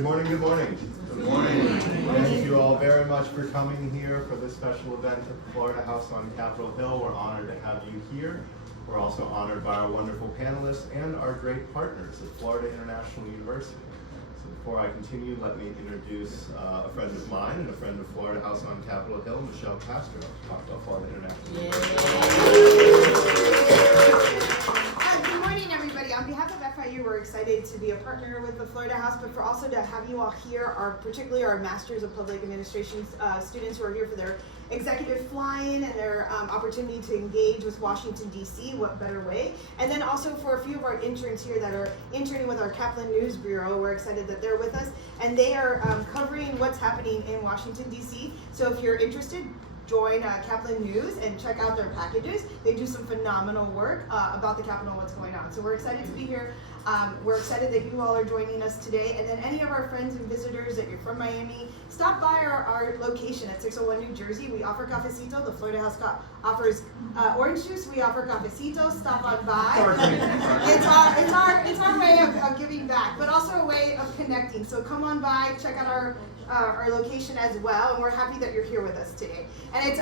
Good morning, good morning. Good morning. Thank you all very much for coming here for this special event at the Florida House on Capitol Hill. We're honored to have you here. We're also honored by our wonderful panelists and our great partners at Florida International University. So before I continue, let me introduce a friend of mine and a friend of Florida House on Capitol Hill, Michelle Castro, to talk about Florida International University. Good morning, everybody. On behalf of FIU, we're excited to be a partner with the Florida House, but for also to have you all here, particularly our Masters of Public Administration students who are here for their executive fly-in and their opportunity to engage with Washington, D.C. What better way? And then also for a few of our interns here that are interning with our Kaplan News Bureau. We're excited that they're with us, and they are covering what's happening in Washington, D.C. So if you're interested, join Kaplan News and check out their packages. They do some phenomenal work about the Capitol and what's going on. So we're excited to be here. We're excited that you all are joining us today. And then any of our friends and visitors that you're from Miami, stop by our location at 601 New Jersey. We offer cafecito. The Florida House offers orange juice. We offer cafecito. Stop on by. It's our way of giving back, but also a way of connecting. So come on by, check out our location as well, and we're happy that you're here with us today. And it's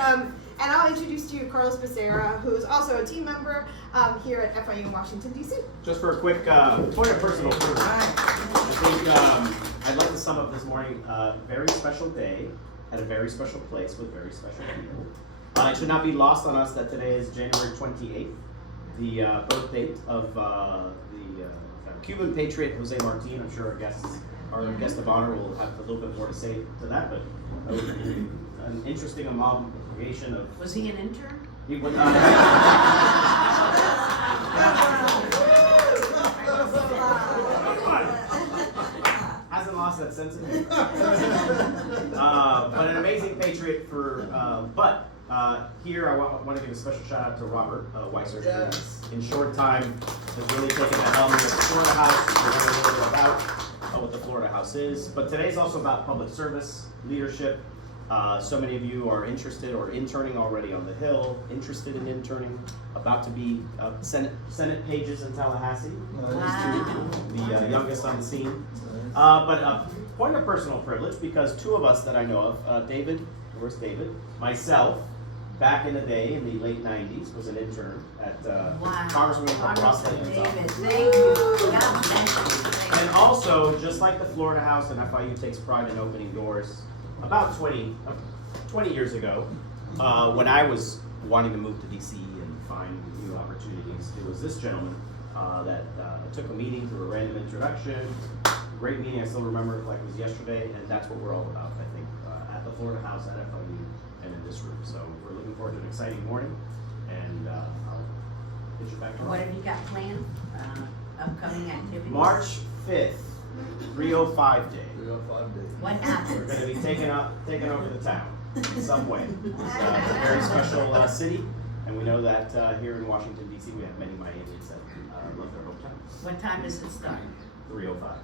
and I'll introduce to you Carlos Becerra, who is also a team member here at FIU in Washington, D.C. Just for a quick point of personal privilege, I think I'd like to sum up this morning. Very special day at a very special place with very special people. It should not be lost on us that today is January 28th, the birth date of the Cuban patriot Jose Martin. I'm sure our guest of honor will have a little bit more to say to that, but an interesting amalgamation of... Was he an intern? He was hasn't lost that sense of humor. But an amazing patriot here I want to give a special shout out to Robert Weiser, who in short time has really taken the helm of the Florida House, whatever a little bit about what the Florida House is. But today's also about public service, leadership. So many of you are interested or interning already on the Hill, interested in interning, about to be Senate pages in Tallahassee. Wow. The youngest on the scene. But a point of personal privilege, because two of us that I know of, David, where's David? Myself, back in the day, in the late 90s, was an intern at Congresswoman Ros-Lehtinen. Thank you. God bless you. And also, just like the Florida House and FIU takes pride in opening doors, about 20 years ago, when I was wanting to move to DC and find new opportunities, it was this gentleman that took a meeting through a random introduction. Great meeting, I still remember it like it was yesterday, and that's what we're all about, I think, at the Florida House, at FIU, and in this room. So we're looking forward to an exciting morning, and I'll pitch it back to Rob. What have you got planned? Upcoming activities? March 5th, 305 Day. What We're happens? going to be taking over the town in some way. It's a very special city, and we know that here in Washington, D.C., we have many Miamians that love their hometown. What time does it start? 305.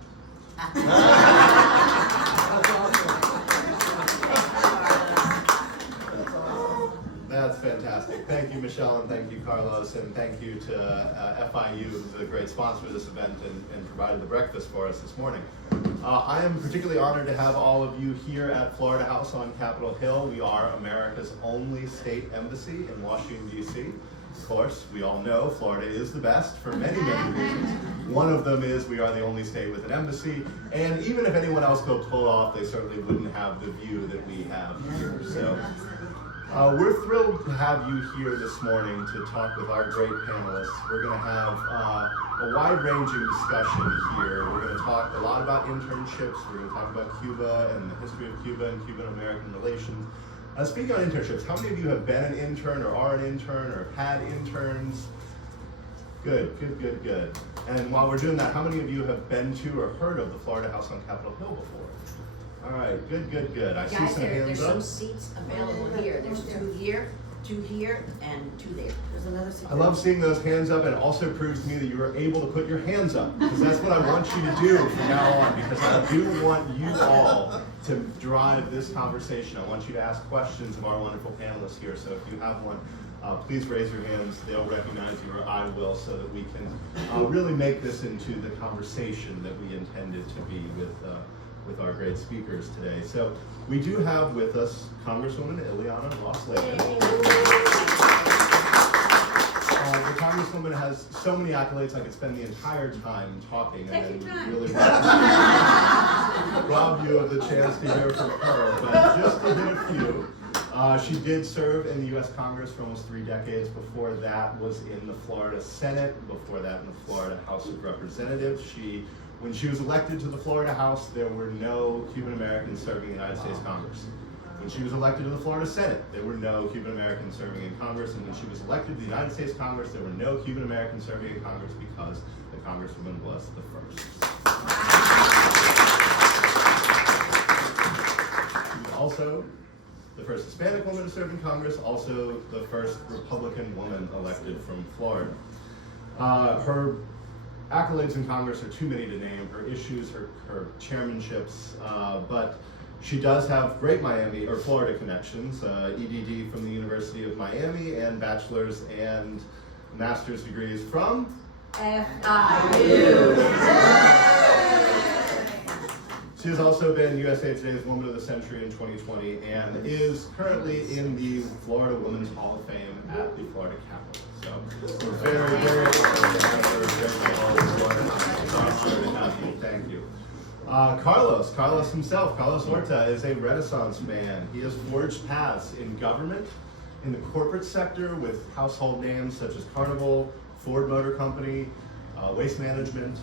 That's fantastic. Thank you, Michelle, and thank you, Carlos, and thank you to FIU, who's a great sponsor of this event and provided the breakfast for us this morning. I am particularly honored to have all of you here at Florida House on Capitol Hill. We are America's only state embassy in Washington, D.C. Of course, we all know Florida is the best for many, many reasons. One of them is we are the only state with an embassy, and even if anyone else could pull it off, they certainly wouldn't have the view that we have here. So. We're thrilled to have you here this morning to talk with our great panelists. We're going to have a wide-ranging discussion here. We're going to talk a lot about internships. We're going to talk about Cuba and the history of Cuba and Cuban-American relations. Speaking on internships, how many of you have been an intern or are an intern or have had interns? Good. And while we're doing that, how many of you have been to or heard of the Florida House on Capitol Hill before? All right, good. I see Guys, some there's hands some up. seats available here. There's two here, and two there. There's another seat. I love seeing those hands up, and it also proves to me that you were able to put your hands up, because that's what I want you to do from now on, because I do want you all to drive this conversation. I want you to ask questions of our wonderful panelists here, so if you have one, please raise your hands. They'll recognize you, or I will, so that we can really make this into the conversation that we intended to be with with our great speakers today. So we do have with us Congresswoman Ileana Ros-Lehtinen. The Congresswoman has so many accolades I could spend the entire time talking and then really rob you of the chance to hear from her. But just to hit a few, she did serve in the U.S. Congress for almost 3 decades. Before that was in the Florida Senate. Before that in the Florida House of Representatives. When she was elected to the Florida House, there were no Cuban Americans serving in the United States Congress. When she was elected to the Florida Senate, there were no Cuban Americans serving in Congress. And when she was elected to the United States Congress, there were no Cuban Americans serving in Congress because the Congresswoman was the first. She was also the first Hispanic woman to serve in Congress, also the first Republican woman elected from Florida. Her accolades in Congress are too many to name, her issues, her chairmanships, but she does have great Florida connections, EDD from the University of Miami, and bachelor's and master's degrees from FIU. She has also been USA Today's Woman of the Century in 2020 and is currently in the Florida Women's Hall of Fame at the Florida Capitol. So we're very, very excited to have her here in Florida. Thank you. Carlos himself, Carlos Orta, is a Renaissance man. He has forged paths in government, in the corporate sector with household names such as Carnival, Ford Motor Company, Waste Management,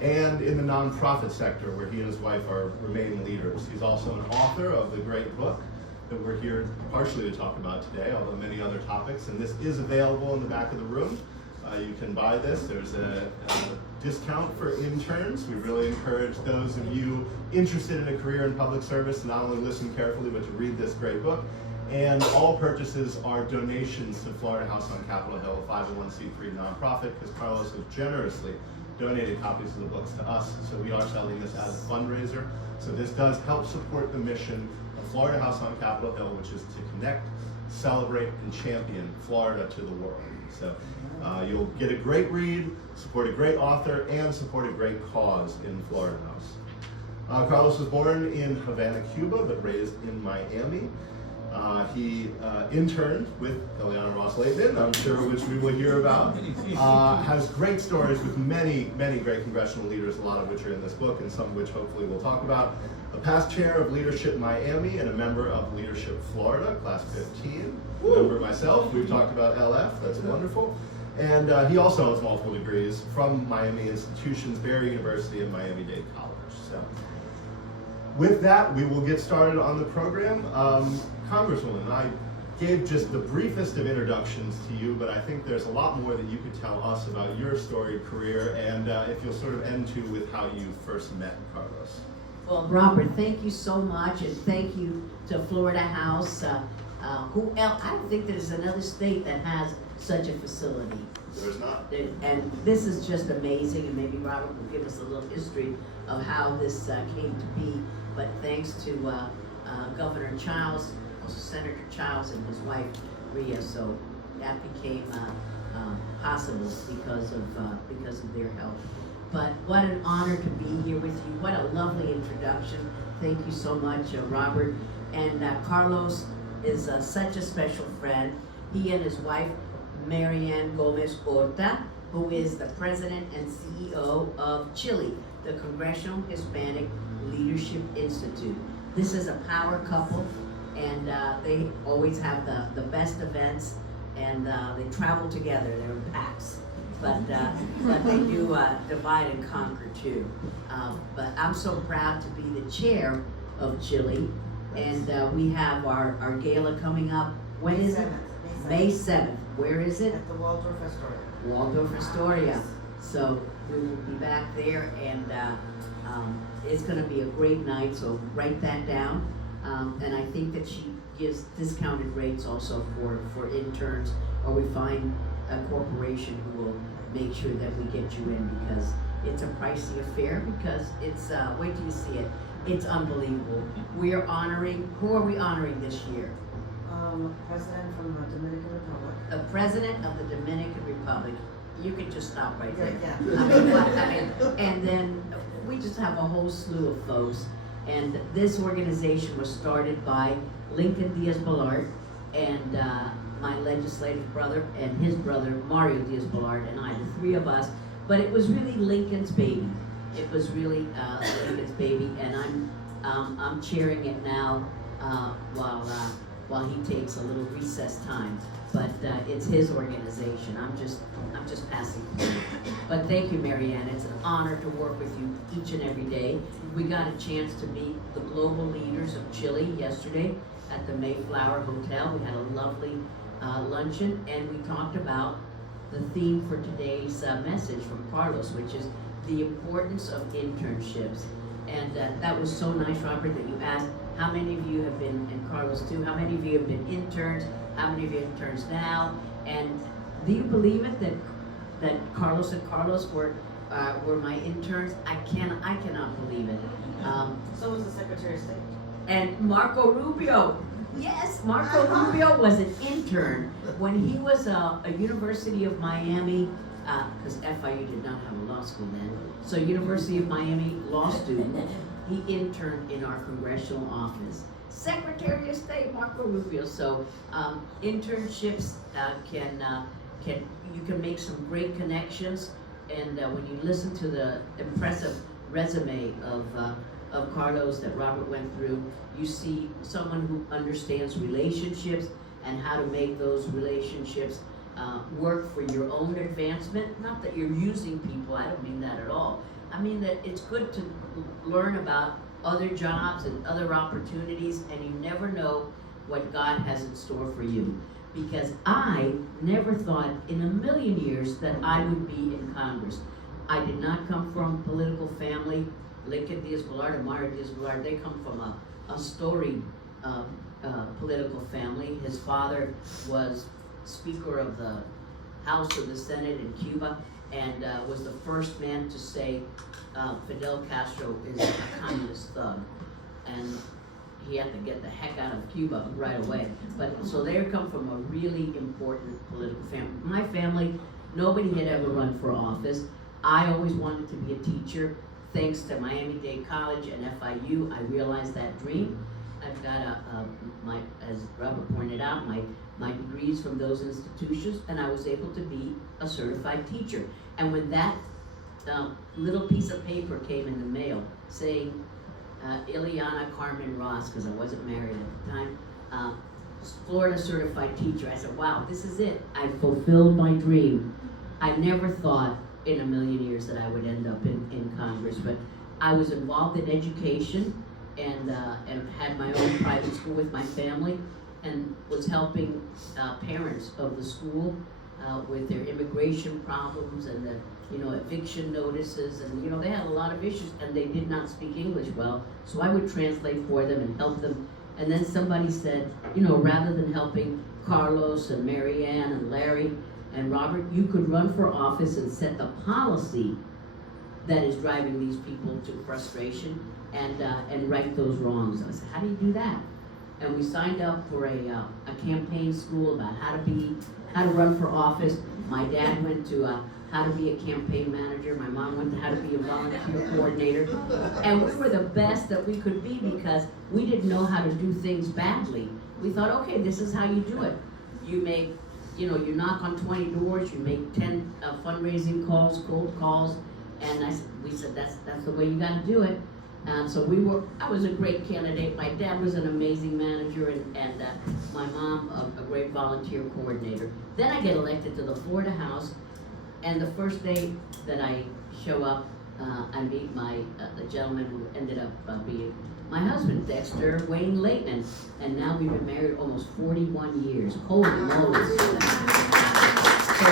and in the nonprofit sector where he and his wife remain leaders. He's also an author of the great book that we're here partially to talk about today, although many other topics, and this is available in the back of the room. You can buy this. There's a discount for interns. We really encourage those of you interested in a career in public service to not only listen carefully, but to read this great book. And all purchases are donations to Florida House on Capitol Hill, a 501c3 nonprofit, because Carlos has generously donated copies of the books to us, so we are selling this as a fundraiser. So this does help support the mission of Florida House on Capitol Hill, which is to connect, celebrate, and champion Florida to the world. So you'll get a great read, support a great author, and support a great cause in Florida House. Carlos was born in Havana, Cuba, but raised in Miami. He interned with Ileana Ros-Lehtinen, I'm sure, which we will hear about. Has great stories with many, many great congressional leaders, a lot of which are in this book, and some of which hopefully we'll talk about. A past chair of Leadership Miami and a member of Leadership Florida, class 15. Member myself, we've talked about LF, that's wonderful. And he also has multiple degrees from Miami institutions, Barry University and Miami-Dade College. So, with that, we will get started on the program. Congresswoman, I gave just the briefest of introductions to you, but I think there's a lot more that you could tell us about your storied career, and if you'll sort of end too with how you first met Carlos. Well, Robert, thank you so much, and thank you to Florida House. Who else? I don't think there's another state that has such a facility. There's not. And this is just amazing, and maybe Robert will give us a little history of how this came to be. But thanks to Governor Childs, also Senator Childs and his wife Rhea, so that became possible because of their help. But what an honor to be here with you. What a lovely introduction. Thank you so much, Robert. And Carlos is such a special friend. He and his wife, Marianne Gomez Orta, who is the president and CEO of Chile, the Congressional Hispanic Leadership Institute. This is a power couple, and they always have the best events, and they travel together. They're in packs, but they do divide and conquer too. But I'm so proud to be the chair of Chile, and we have our gala coming up. When is it? May 7th. Where is it? At the Waldorf Astoria. Waldorf Astoria. So we will be back there, and it's going to be a great night, so write that down. And I think that she gives discounted rates also for interns, or we find a corporation who will make sure that we get you in, because it's a pricey affair, because it's, wait till you see it, it's unbelievable. We are honoring, who are we honoring this year? President from the Dominican Republic. The President of the Dominican Republic. You can just stop right there. Yeah. I mean, and then we just have a whole slew of folks. And this organization was started by Lincoln Diaz-Balart and my legislative brother and his brother Mario Diaz-Balart and I, the three of us. But it was really Lincoln's baby. It was really Lincoln's baby, and I'm chairing it now while he takes a little recess time. But it's his organization. I'm just passing through. But thank you, Marianne. It's an honor to work with you each and every day. We got a chance to meet the global leaders of Chile yesterday at the Mayflower Hotel. We had a lovely luncheon, and we talked about the theme for today's message from Carlos, which is the importance of internships. And that was so nice, Robert, that you asked how many of you have been, and Carlos too, how many of you have been interns, how many of you are interns now, and do you believe it that Carlos and Carlos were my interns? I cannot believe it. So was the Secretary of State. And Marco Rubio, yes, Marco Rubio was an intern when he was a University of Miami, because FIU did not have a law school then, so University of Miami law student, he interned in our congressional office. Secretary of State Marco Rubio. So internships you can make some great connections, and when you listen to the impressive resume of Carlos that Robert went through, you see someone who understands relationships and how to make those relationships work for your own advancement. Not that you're using people, I don't mean that at all. I mean that it's good to learn about other jobs and other opportunities, and you never know what God has in store for you. Because I never thought in a million years that I would be in Congress. I did not come from a political family. Lincoln Diaz-Balart and Mario Diaz-Balart, they come from a storied political family. His father was Speaker of the House of the Senate in Cuba, and was the first man to say Fidel Castro is a communist thug, and he had to get the heck out of Cuba right away. But so they come from a really important political family. My family, nobody had ever run for office. I always wanted to be a teacher. Thanks to Miami-Dade College and FIU, I realized that dream. I've got as Robert pointed out, my degrees from those institutions, and I was able to be a certified teacher. And when that little piece of paper came in the mail saying Ileana Carmen Ross, because I wasn't married at the time, Florida certified teacher, I said, wow, this is it. I fulfilled my dream. I never thought in a million years that I would end up in Congress, but I was involved in education and had my own private school with my family, and was helping parents of the school with their immigration problems and the eviction notices, and they had a lot of issues, and they did not speak English well, so I would translate for them and help them. And then somebody said, rather than helping Carlos and Marianne and Larry and Robert, you could run for office and set the policy that is driving these people to frustration and right those wrongs. I said, how do you do that? And we signed up for a campaign school about how to run for office. My dad went to how to be a campaign manager. My mom went to how to be a volunteer coordinator. And we were the best that we could be because we didn't know how to do things badly. We thought, okay, this is how you do it. You make, you knock on 20 doors, you make 10 fundraising calls, cold calls, and we said that's the way you got to do it. So I was a great candidate. My dad was an amazing manager, and my mom a great volunteer coordinator. Then I get elected to the Florida House, and the first day that I show up, I meet the gentleman who ended up being my husband, Dexter Wayne Lehtinen, and now we've been married almost 41 years. Holy moly! So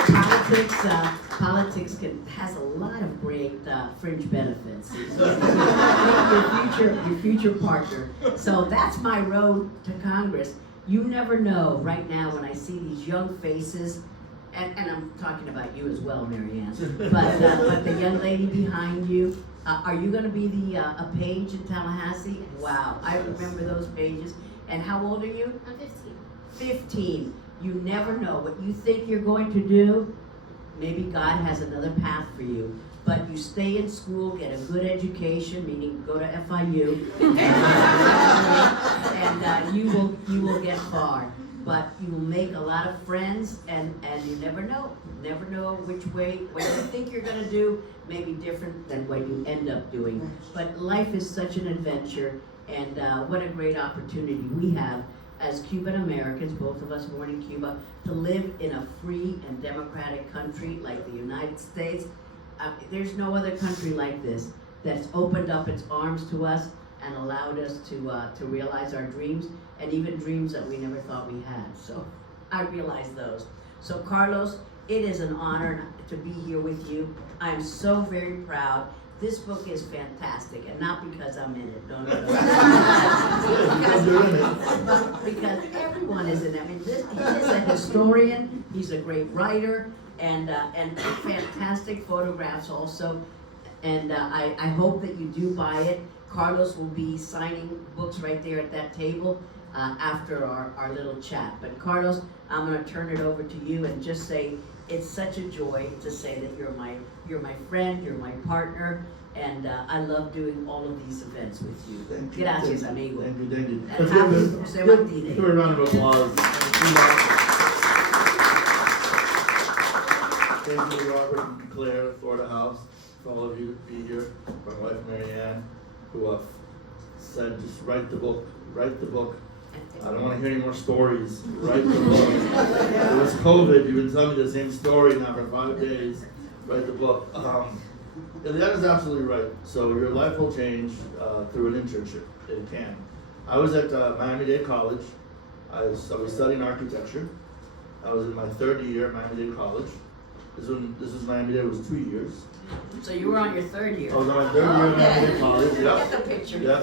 politics has a lot of great fringe benefits. your future partner. So that's my road to Congress. You never know. Right now, when I see these young faces, and I'm talking about you as well, Marianne, but the young lady behind you, are you going to be a page in Tallahassee? Wow, I remember those pages. And how old are you? I'm 15. 15. You never know what you think you're going to do. Maybe God has another path for you. but you stay in school, get a good education, meaning go to FIU, and you will get far. But you will make a lot of friends, and you never know which way, what you think you're gonna do may be different than what you end up doing. But life is such an adventure, and what a great opportunity we have as Cuban Americans, both of us born in Cuba, to live in a free and democratic country like the United States. There's no other country like this that's opened up its arms to us and allowed us to realize our dreams, and even dreams that we never thought we had. So I realized those. So Carlos, it is an honor to be here with you. I am so very proud. This book is fantastic, and not because I'm in it. No. because everyone is in it. I mean, he is a historian. He's a great writer, and fantastic photographs also. And I hope that you do buy it. Carlos will be signing books right there at that table after our little chat. But Carlos, I'm going to turn it over to you and just say it's such a joy to say that you're my friend, you're my partner, and I love doing all of these events with you. Thank you. Gracias, amigo. Thank you. And happy Jose Martinez. Give a round of applause. Thank you, Robert and Claire, Florida House, for all of you to be here. My wife, Marianne, who said, just write the book. Write the book. I don't want to hear any more stories. Write the book. It was COVID. You've been telling me the same story now for 5 days. Write the book. Ileana's absolutely right. So your life will change through an internship. It can. I was at Miami-Dade College. I was studying architecture. I was in my third year at Miami-Dade College. This was Miami-Dade. It was 2 years. So you were on your third year. I was on my third year at Miami-Dade College. Get Yep. the picture. Yep.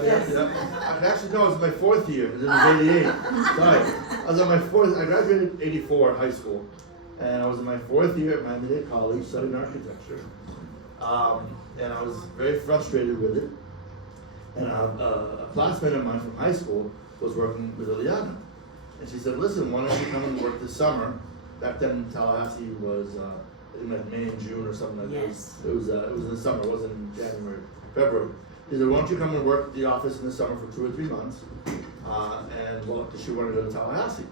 Actually, no, it was my fourth year. It was 88. Sorry. I was on my fourth. I graduated in 84 in high school. And I was in my fourth year at Miami-Dade College studying architecture. And I was very frustrated with it. And a classmate of mine from high school was working with Ileana. And she said, listen, why don't you come and work this summer? Back then Tallahassee was in like May and June or something like that. Yes. It was in the summer, it wasn't in January, February. He said, why don't you come and work at the office in the summer for 2 or 3 months? And well, she wanted to go to Tallahassee.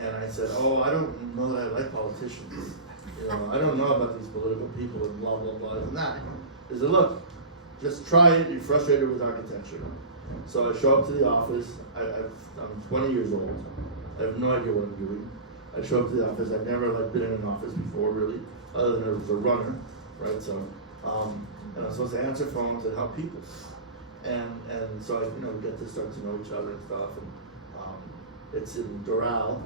And I said, oh, I don't know that I like politicians. You know, I don't know about these political people and blah, blah, blah, and that. He said, look, just try it, you're frustrated with architecture. So I show up to the office, I'm 20 years old, I have no idea what I'm doing. I show up to the office, I've never been in an office before really, other than I was a runner, right? So, and I'm supposed to answer phones and help people. And so we get to start to know each other and stuff, and it's in Doral.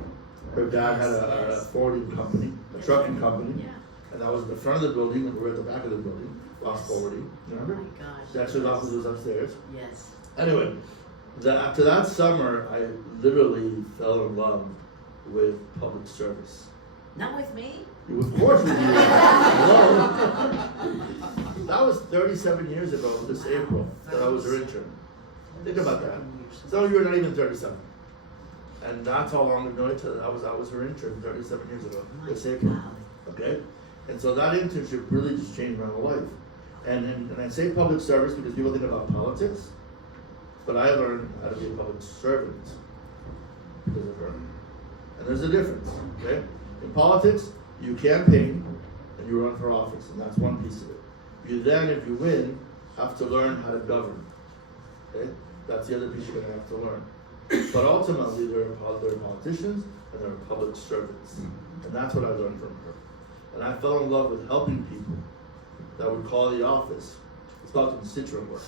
Her dad had a forwarding company, a trucking company, and that was in the front of the building, and we were at the back of the building, Ross Forwarding, remember? Oh my gosh. Dexter's office was upstairs. Yes. Anyway, after that summer, I literally fell in love with public service. Not with me. Of course with you. Hello. That was 37 years ago this April that I was her intern. Think about that. Some of you are not even 37. And that's how long we've known each other. I was her intern 37 years ago this April. Okay? And so that internship really just changed my whole life. And I say public service because people think about politics, but I learned how to be a public servant because of her. And there's a difference, okay? In politics, you campaign and you run for office, and that's one piece of it. You then, if you win, have to learn how to govern, okay? That's the other piece you're gonna have to learn. But ultimately, there are politicians and there are public servants. And that's what I learned from her. And I fell in love with helping people that would call the office. It's called constituent work.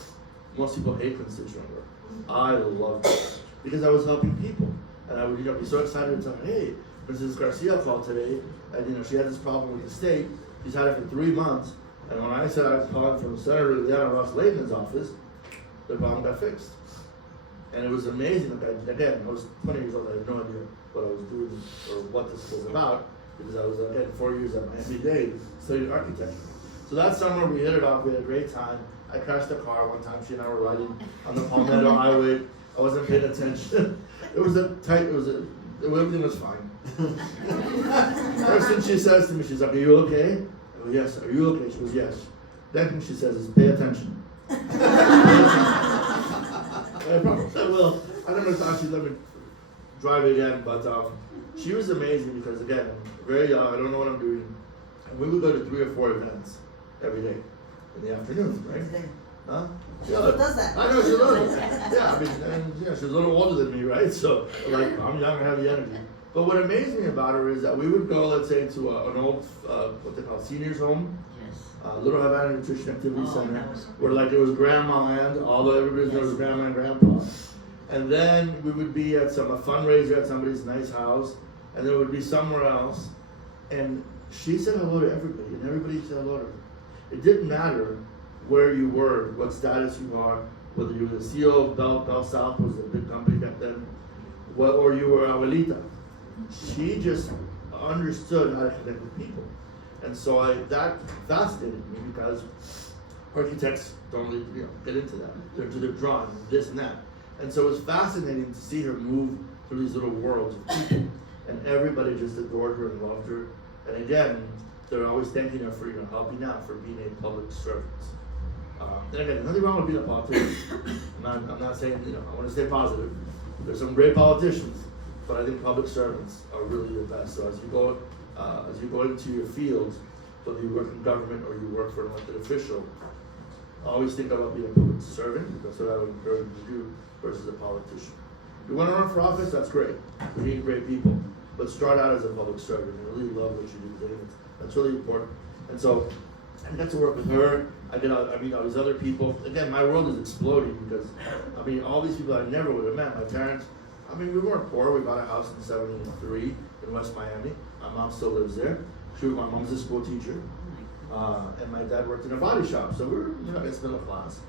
Most people hate constituent work. I loved it because I was helping people. And I would be so excited to tell her, hey, Mrs. Garcia called today, and she had this problem with the state. She's had it for 3 months. And when I said I was calling from Senator Ileana Ros-Lehtinen's office, the problem got fixed. And it was amazing. Again, I was 20 years old. I had no idea what I was doing or what this was about because I was, again, 4 years at Miami-Dade studying architecture. So that summer we hit it off. We had a great time. I crashed a car one time. She and I were riding on the Palmetto Highway. I wasn't paying attention. Everything was fine. First thing she says to me, she's like, are you okay? I go, yes. Are you okay? She goes, yes. Next thing she says is, pay attention. I promise I will. I don't know if actually let me drive again, but she was amazing because, again, I'm very young, I don't know what I'm doing. And we would go to 3 or 4 events every day in the afternoon, right? Huh? Yeah, Who does that? I know, she's little. Yeah, I mean, and, yeah, she's a little older than me, right? So, like, I'm young and have the energy. But what amazed me about her is that we would go, let's say, to an old, what they call seniors home, Yes. Little Havana Nutrition Activity Oh, Center, that was where like it was grandma land, although everybody knows grandma and grandpa. And then we would be at a fundraiser at somebody's nice house, and then it would be somewhere else. And she said hello to everybody, and everybody said hello to her. It didn't matter where you were, what status you are, whether you were the CEO of Bell South, was a big company back then, or you were Abuelita. She just understood how to connect with people. And so that fascinated me because architects don't really, get into that. They're into their drawing, this and that. And so it was fascinating to see her move through these little worlds of people. And everybody just adored her and loved her. And again, they're always thanking her for helping out, for being a public servant. And again, nothing wrong with being a politician. I'm not saying, I want to stay positive. There's some great politicians, but I think public servants are really the best. So as you go into your field, whether you work in government or you work for an elected official, always think about being a public servant. That's what I would encourage you to do versus a politician. If you want to run for office, that's great. We need great people. But start out as a public servant and really love what you do. That's really important. And so I got to work with her. I meet all these other people. Again, my world is exploding because, all these people I never would have met. My parents, we weren't poor. We bought a house in '73 in West Miami. My mom still lives there. My mom's a school teacher. And my dad worked in a body shop. So we're, it's middle class.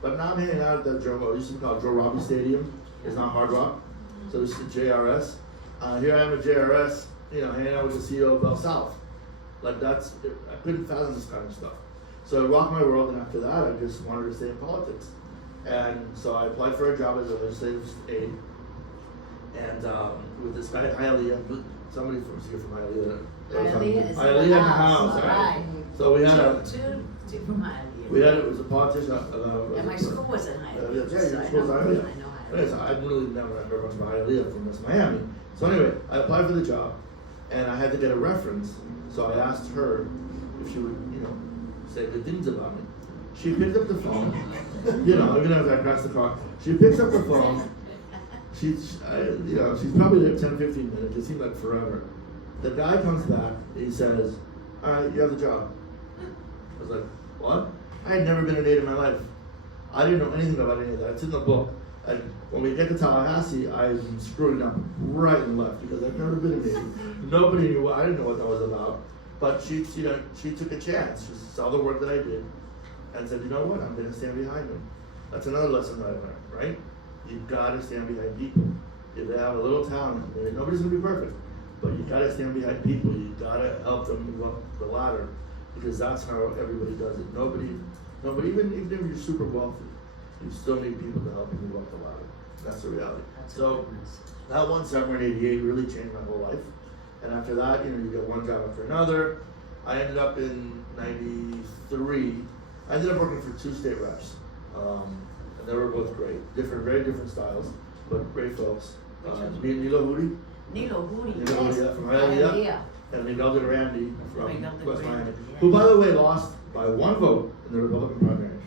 But now I'm hanging out at the what used to be called Joe Robbie Stadium. It's not Hard Rock. So this is the JRS. Here I am at JRS, hanging out with the CEO of Bell South. I couldn't fathom this kind of stuff. So it rocked my world, and after that, I just wanted to stay in politics. And so I applied for a job as a legislative aide. And with this guy, Ileana, somebody from Ileana. Ileana is Ileana in the house, all right? right. So we had Two from Hialeah. it was a politician. And my school was in Hialeah. Yeah, so your I school's know Hialeah. Hialeah. Yes, I really never heard much about Hialeah from West Miami. So anyway, I applied for the job, and I had to get a reference. So I asked her if she would, say good things about me. She picked up the phone, even if I crashed the car. She picks up the phone. She's probably there 10, 15 minutes. It seemed like forever. The guy comes back. He says, "All right, you have the job." I was like, "What?" I had never been an aide in my life. I didn't know anything about any of that. It's in the book. And when we get to Tallahassee, I'm screwing up right and left because I've never been an aide. Nobody knew. I didn't know what that was about. But she took a chance. She saw the work that I did and said, "You know what? I'm going to stand behind them." That's another lesson that I learned, right? You've got to stand behind people. If they have a little talent, nobody's going to be perfect. But you got to stand behind people. You got to help them move up the ladder because that's how everybody does it. Nobody, even if you're super wealthy, you still need people to help you move up the ladder. That's the reality. So that one summer in '88 really changed my whole life. And after that, you get one job after another. I ended up in '93. I ended up working for 2 state reps, and they were both great, very different styles, but great folks. Nilo Hudi. Nilo Hudi, Nilo yes. Hudi from Hialeah. Hialeah. And Miguel de Randy from Miguel de West Randy, Miami, yeah. who, by the way, lost by 1 vote in the Republican primary.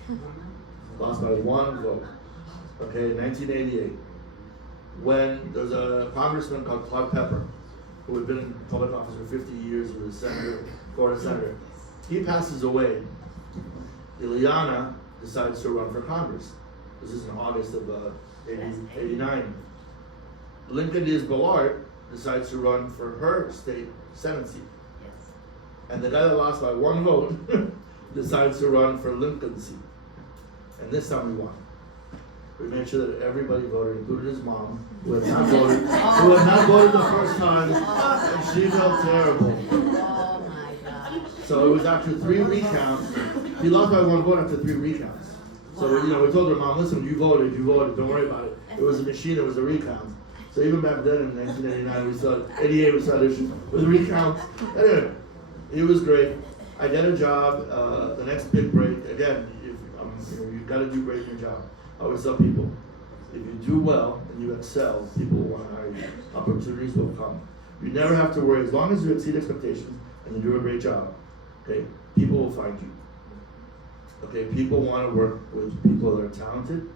Lost by 1 vote. Okay, in 1988. When there was a congressman called Claude Pepper, who had been in public office for 50 years, he was a senator, Florida senator. He passes away. Ileana decides to run for Congress. This is in August of 89. Lincoln Diaz-Balart decides to run for her state Senate seat. Yes. And the guy that lost by 1 vote decides to run for Lincoln's seat. And this time we won. We made sure that everybody voted, including his mom, who had not voted the first time, and she felt terrible. Oh my gosh. So it was after 3 recounts. He lost by 1 vote after 3 recounts. So we told her, "Mom, listen, you voted, don't worry about it. It was a machine, it was a recount." So even back then in 1989, 88, we saw issues with recounts. Anyway, it was great. I get a job, the next big break, again, you've got to do great in your job. I always tell people, if you do well and you excel, people will want to hire you. Opportunities will come. You never have to worry, as long as you exceed expectations and you do a great job, okay, people will find you. Okay, people want to work with people that are talented,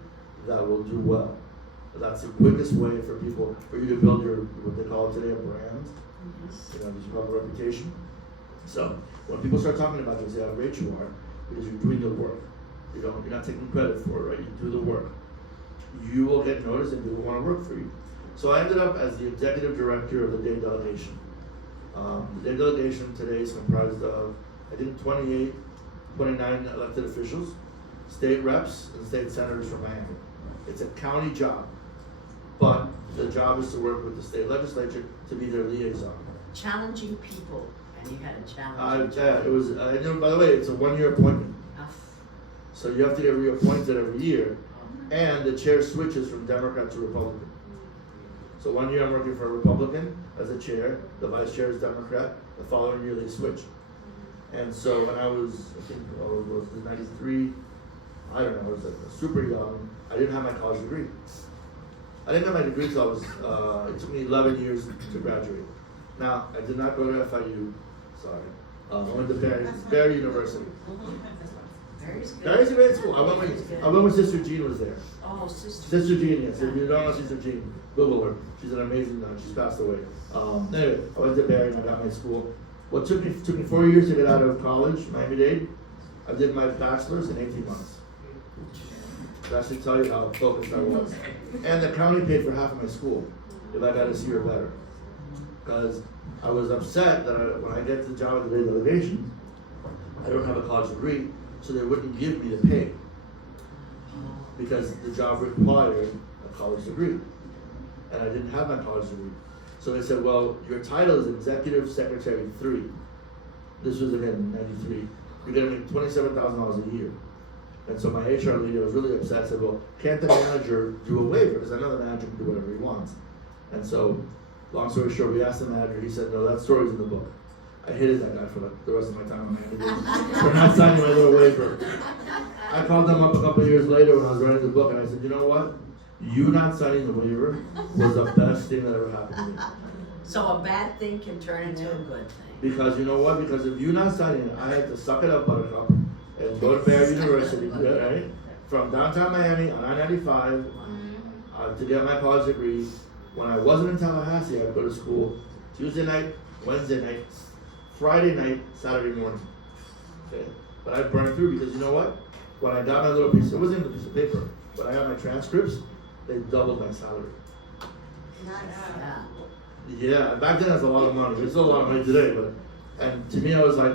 that will do well. That's the quickest way for people, for you to build your, what they call it today, a brand. You know, you have a reputation. So when people start talking about you, say how great you are, because you're doing the work. You're not taking credit for it, right? You do the work. You will get noticed and people want to work for you. So I ended up as the executive director of the day delegation. The day delegation today is comprised of, I think, 29 elected officials, state reps, and state senators from Miami. It's a county job, but the job is to work with the state legislature to be their liaison. Challenging people, and you had a challenge. It was. By the way, it's a one-year appointment, so you have to get reappointed every year, and the chair switches from Democrat to Republican. So 1 year I'm working for a Republican as a chair, the vice chair is Democrat. The following year they switch. And so when I was, I think, it was 93, I don't know, I was like super young. I didn't have my college degree. I didn't have my degree until I was, it took me 11 years to graduate. Now, I did not go to FIU, sorry. I went to Barry University. Barry's a great school. I went when Sister Jean was there. Oh, Sister Jean, yes. If you don't know Sister Jean, Google her. She's an amazing nun. She's passed away. Anyway, I went to Barry and I got my school. What took me 4 years to get out of college, Miami-Dade. I did my bachelor's in 18 months. That should tell you how focused I was. And the county paid for half of my school if I got a C or better. Because I was upset that when I get the job at the day delegation, I don't have a college degree, so they wouldn't give me the pay. Because the job required a college degree. And I didn't have my college degree. So they said, well, your title is Executive Secretary 3. This was again in 93. You're gonna make $27,000 a year. And so my HR leader was really upset, said, well, can't the manager do a waiver? Because I know the manager can do whatever he wants. And so, long story short, we asked the manager, he said, no, that story's in the book. I hated that guy for like the rest of my time on Miami-Dade. For not signing my little waiver. I called them up a couple of years later when I was writing the book, and I said, you know what? You not signing the waiver was the best thing that ever happened to me. So a bad thing can turn into a good thing. Because you know what? Because if you not signing it, I had to suck it up, Buttercup, and go to Barry University, right? From downtown Miami on I-95 to get my college degree. When I wasn't in Tallahassee, I'd go to school Tuesday night, Wednesday night, Friday night, Saturday morning. Okay? But I burned through because you know what? When I got my little piece, it wasn't even a piece of paper. When I got my transcripts, they doubled my salary. Yeah. Yeah, back then that's a lot of money. It's still a lot of money today, but and to me I was like,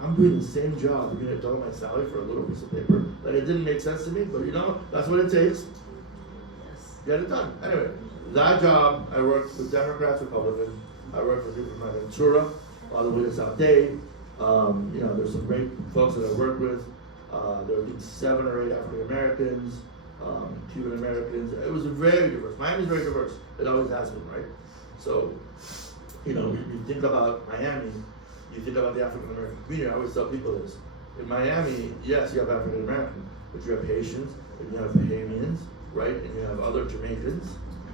I'm doing the same job. You're gonna double my salary for a little piece of paper. Like it didn't make sense to me, but you know, that's what it takes. Get it done. Anyway, that job I worked with Democrats, Republicans. I worked with people from Ventura all the way to South Dade. You know, there's some great folks that I worked with. There were 7 or 8 African Americans, Cuban Americans. It was very diverse. Miami's very diverse. It always has been, right? So, you know, you think about Miami, you think about the African American community. I always tell people this. In Miami, yes, you have African American, but you have Haitians, and you have Bahamians, right? And you have other Jamaicans.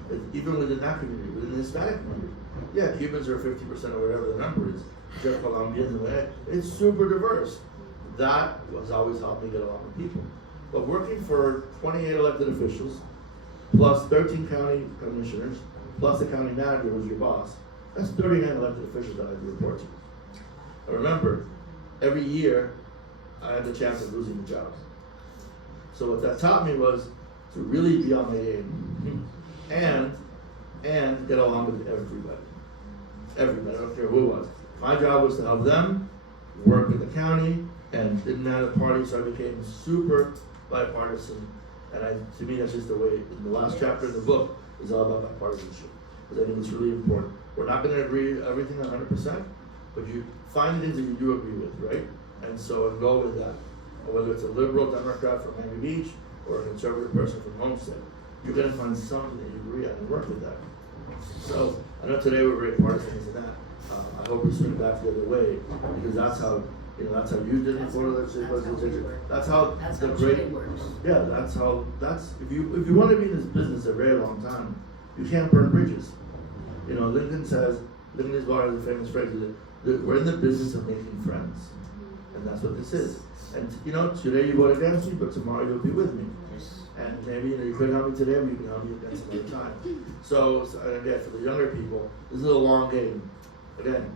And even within that community, within the Hispanic community, yeah, Cubans are 50% or whatever the number is. You have Colombians, and it's super diverse. That was always helped me get along with people. But working for 28 elected officials, plus 13 county commissioners, plus the county manager who's your boss, that's 39 elected officials that I had to report to. And remember, every year I had the chance of losing the job. So what that taught me was to really be on my game and get along with everybody. Everybody, I don't care who it was. My job was to help them work with the county and didn't have a party, so I became super bipartisan. And to me, that's just the way, in the last chapter of the book is all about bipartisanship. Because I think it's really important. We're not going to agree with everything 100%, but you find things that you do agree with, right? And so and go with that. Or whether it's a liberal Democrat from Miami Beach or a conservative person from Homestead, you're going to find something that you agree on and work with that. So I know today we're very partisan in that. I hope we swing back the other way because that's how You know, that's how you did it That's for how- the that's how we legislature. work. That's how That's the how great. Chile works. Yeah, if you want to be in this business a very long time, you can't burn bridges. You know, Lincoln's bar has a famous phrase, that we're in the business of making friends. And that's what this is. And you know, today you vote against me, but tomorrow you'll be with me. And maybe you could help me today, or you can help me against another time. So and again, for the younger people, this is a long game. Again,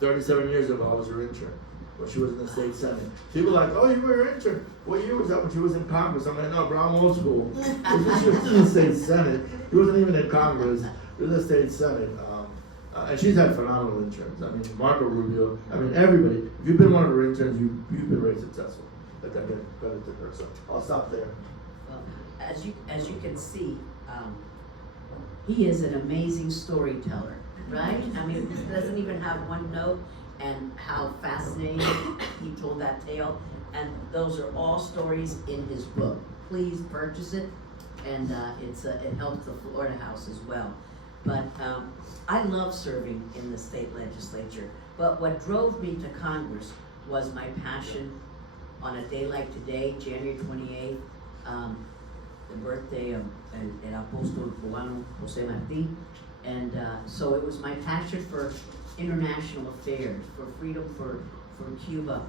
37 years ago, I was her intern when she was in the state senate. People are like, oh, you were her intern. What year was that when she was in Congress? I'm like, no, bro, I'm old school. She was in the state senate. She wasn't even in Congress. She was in the state senate. And she's had phenomenal interns. I mean, Marco Rubio. I mean, everybody. If you've been one of her interns, you've been very successful. Like I get credit to her. So I'll stop there. Well, as you can see, he is an amazing storyteller, right? I mean, he doesn't even have one note, and how fascinating he told that tale. And those are all stories in his book. Please purchase it, and it helps the Florida House as well. But I love serving in the state legislature. But what drove me to Congress was my passion on a day like today, January 28th, the birthday of El Apóstol Cubano Jose Martí. And so it was my passion for international affairs, for freedom for Cuba.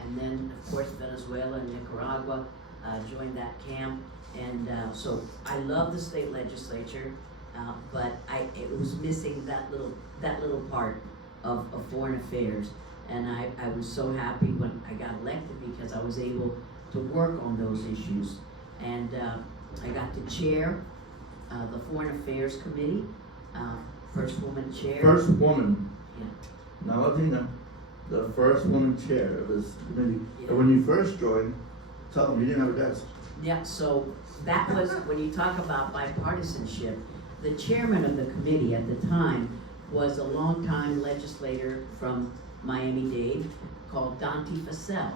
And then, of course, Venezuela and Nicaragua joined that camp. And so I love the state legislature, but it was missing that little part of foreign affairs. And I was so happy when I got elected because I was able to work on those issues. And I got to chair the Foreign Affairs Committee, first woman chair. First woman, Yeah. not Latina, the first woman chair of this committee. Yeah. And when you first joined, tell them you didn't have a desk. Yeah, so that was, when you talk about bipartisanship, the chairman of the committee at the time was a longtime legislator from Miami-Dade called Dante Facel.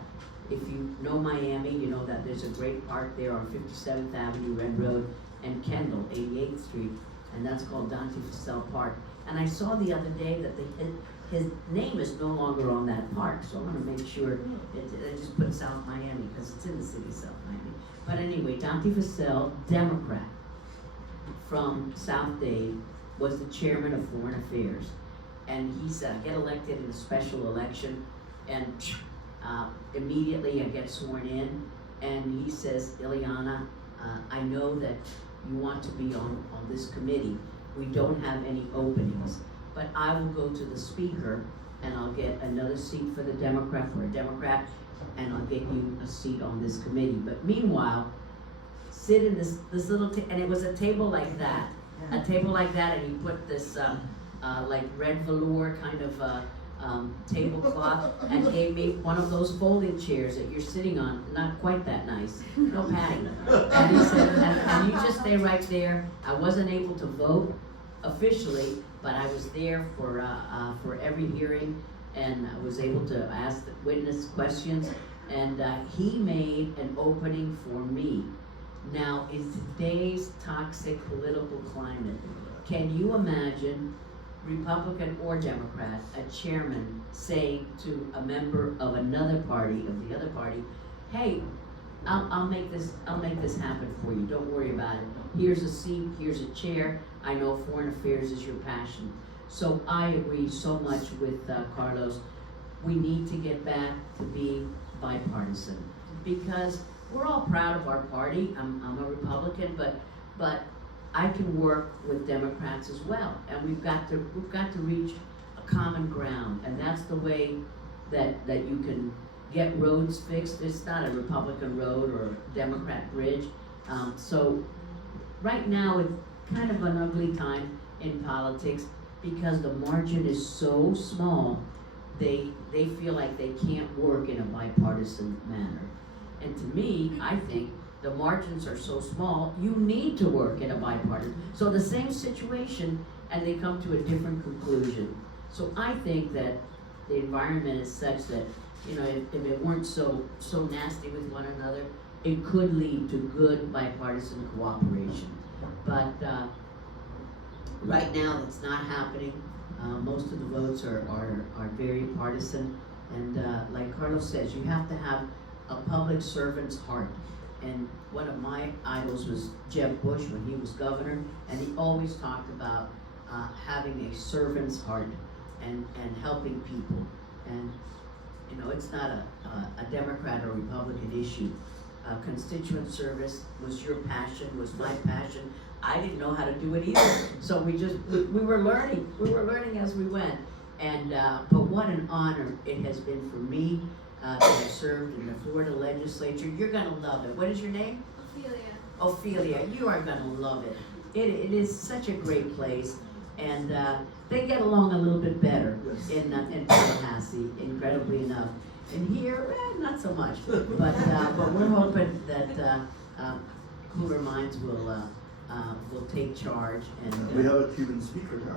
If you know Miami, you know that there's a great park there on 57th Avenue, Red Road, and Kendall, 88th Street, and that's called Dante Facel Park. And I saw the other day that his name is no longer on that park, so I want to make sure it just put South Miami, because it's in the city of South Miami. But anyway, Dante Facel, Democrat from South Dade, was the chairman of Foreign Affairs. And he said, I get elected in a special election, and immediately I get sworn in, and he says, Ileana, I know that you want to be on this committee. We don't have any openings, but I will go to the speaker and I'll get another seat for a Democrat, and I'll get you a seat on this committee. But meanwhile, sit in this little, and it was a table like that, and he put this like red velour kind of tablecloth, and gave me one of those folding chairs that you're sitting on, not quite that nice, no padding. And he said, and you just stay right there. I wasn't able to vote officially, but I was there for every hearing, and I was able to ask the witness questions, and he made an opening for me. Now, in today's toxic political climate, can you imagine, Republican or Democrat, a chairman saying to a member of another party, of the other party, hey, I'll make this happen for you, don't worry about it. Here's a seat, here's a chair. I know foreign affairs is your passion. So I agree so much with Carlos. We need to get back to being bipartisan, because we're all proud of our party. I'm a Republican, but I can work with Democrats as well, and we've got to reach a common ground, and that's the way that you can get roads fixed. It's not a Republican road or a Democrat bridge. So right now it's kind of an ugly time in politics because the margin is so small. They feel like they can't work in a bipartisan manner, and to me, I think the margins are so small, you need to work in a bipartisan. So the same situation, and they come to a different conclusion. So I think that the environment is such that, you know, if it weren't so nasty with one another, it could lead to good bipartisan cooperation. But right now, it's not happening. Most of the votes are very partisan, And like Carlos says, you have to have a public servant's heart. And one of my idols was Jeb Bush when he was governor, and he always talked about having a servant's heart and helping people. And you know, it's not a Democrat or Republican issue. Constituent service was your passion, was my passion. I didn't know how to do it either, so we were learning. We were learning as we went. And but what an honor it has been for me to have served in the Florida legislature. You're gonna love it. What is your name? Ophelia. You are gonna love it. It is such a great place, and they get along a little bit better in Tallahassee, incredibly enough. And here, not so much. But we're hoping that cooler minds will take charge. And We have a Cuban speaker now.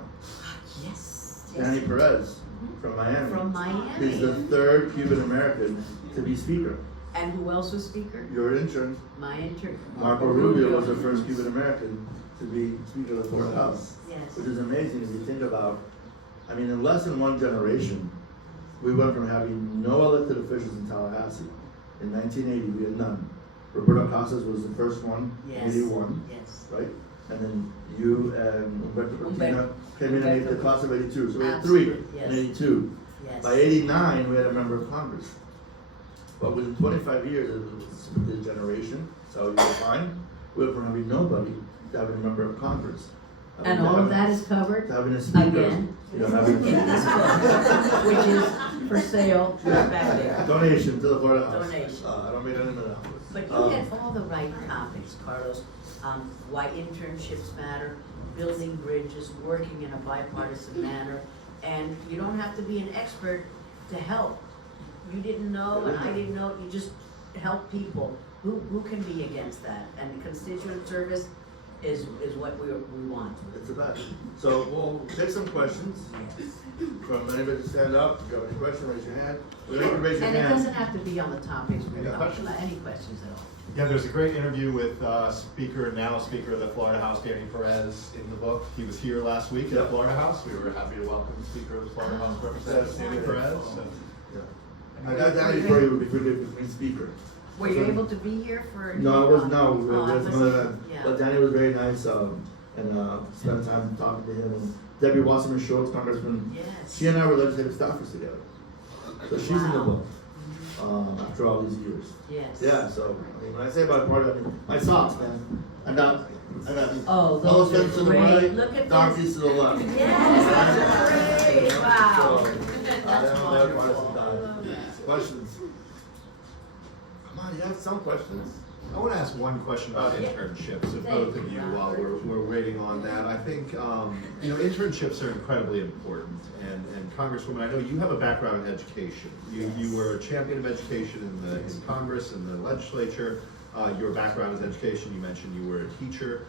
yes, Danny Perez from Miami. From Miami. He's the third Cuban American to be speaker. And who else was speaker? Your intern, My intern. Marco Rubio, was the first Cuban American to be Speaker of the Florida House. Yes. Which is amazing if you think about, I mean, in less than one generation, we went from having no elected officials in Tallahassee. In 1980, we had none. Roberto Casas was the first one, Yes. 81, Yes. right? And then you and Humberto Cortina Humberto. came in and made the class of 82. So we had Absolutely, three yes. in 82. Yes. By 89, we had a member of Congress. But within 25 years, it was the generation, so you were fine. We went from having nobody to having a member of Congress. And all of that is covered To having a speaker. again You know, having in this book, which is for sale back there. donation to the Florida House. Donation. I don't mean anything of that. But you had all the right topics, Carlos. Why internships matter, building bridges, working in a bipartisan manner, and you don't have to be an expert to help. You didn't know, and I didn't know. You just help people. Who can be against that? And constituent service is what we want. It's about it. So we'll take some questions from anybody to stand up. If you have any question, raise your hand. You can raise your And it hand. doesn't have to be on the topics we're Any talking questions? about. Any questions at all? Yeah, there's a great interview with now Speaker of the Florida House, Danny Perez, in the book. He was here last week at the Yep. Florida House. We were happy to welcome Speaker of the Florida House Representative Danny Perez. So. Yeah. I got Danny for you would be good to be speaker. Were you able to be here for? No, I was no. Oh, I We had wasn't. some other, Yeah. but Danny was very nice, and spent time talking to him. And Debbie Wasserman Schultz, Congressman, Yes. she and I were legislative staffers together. So she's in the Wow. book after all these years. Yes. Yeah, so I mean, when I say about part of it, my socks, man. I got Oh, those are elephants to the great. right, Look at donkeys this. to the left. Yes, that's great. Wow. So, That's I wonderful. Questions? Come on, you have some questions. I want to ask one question about Yeah. internships of Thank both of you, you while Robert. we're waiting on that. I think internships are incredibly important, and Congresswoman, I know you have a background in education. You were a champion of education in Congress and the legislature. Your background is education. You mentioned you were a teacher.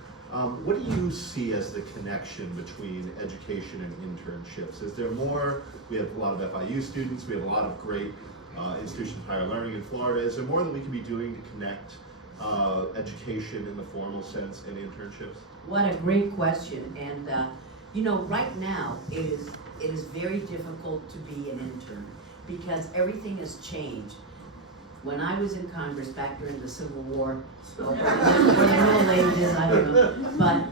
What do you see as the connection between education and internships? Is there more? We have a lot of FIU students. We have a lot of great institutions of higher learning in Florida. Is there more that we can be doing to connect education in the formal sense and internships? What a great question. And right now it is very difficult to be an intern because everything has changed. When I was in Congress back during the Civil War, or the Middle Ages, I don't know, but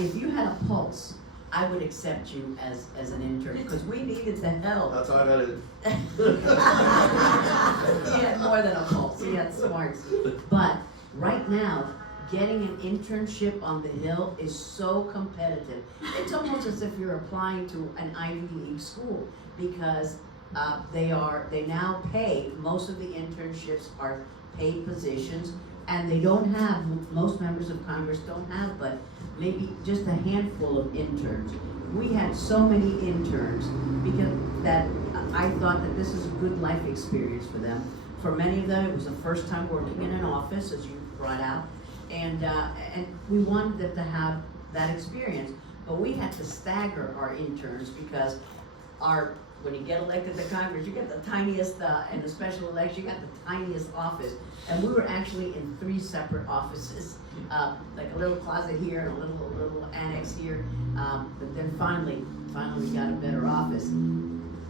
if you had a pulse, I would accept you as an intern because we needed the help. That's how I got it. He had more than a pulse, he had smarts. But right now, getting an internship on the Hill is so competitive. It's almost as if you're applying to an Ivy League school because they now pay, most of the internships are paid positions, and they don't have, most members of Congress don't have, but maybe just a handful of interns. We had so many interns because that I thought that this is a good life experience for them. For many of them, it was the first time working in an office, as you brought out, and we wanted them to have that experience. But we had to stagger our interns because when you get elected to Congress, you get the tiniest, in a special election, you got the tiniest office. And we were actually in 3 separate offices, like a little closet here and a little annex here. But then finally we got a better office.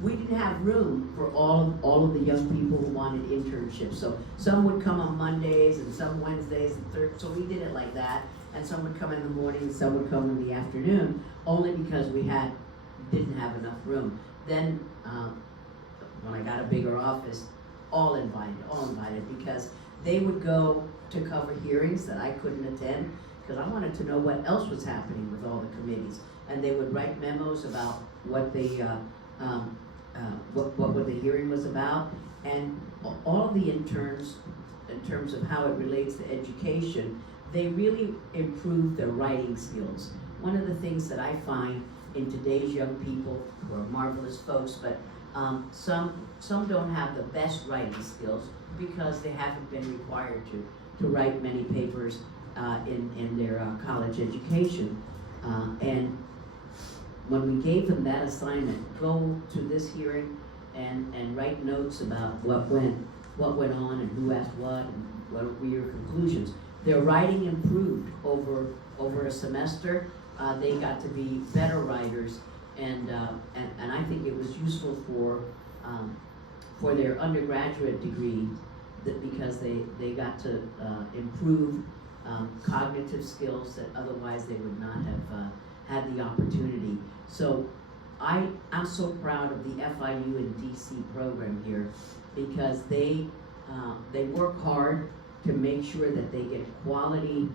we didn't have room for all of the young people who wanted internships. So some would come on Mondays and some Wednesdays and so we did it like that. And some would come in the morning and some would come in the afternoon, only because we didn't have enough room. Then when I got a bigger office, all invited, because they would go to cover hearings that I couldn't attend, because I wanted to know what else was happening with all the committees. And they would write memos about what what the hearing was about, and all of the interns, in terms of how it relates to education, they really improve their writing skills. One of the things that I find in today's young people, who are marvelous folks, but some don't have the best writing skills because they haven't been required to write many papers in their college education. And when we gave them that assignment, go to this hearing and write notes about what went on and who asked what and what were your conclusions. Their writing improved over a semester. They got to be better writers, and I think it was useful for their undergraduate degree, because they got to improve cognitive skills that otherwise they would not have had the opportunity. So I'm so proud of the FIU and DC program here, because they work hard to make sure that they get quality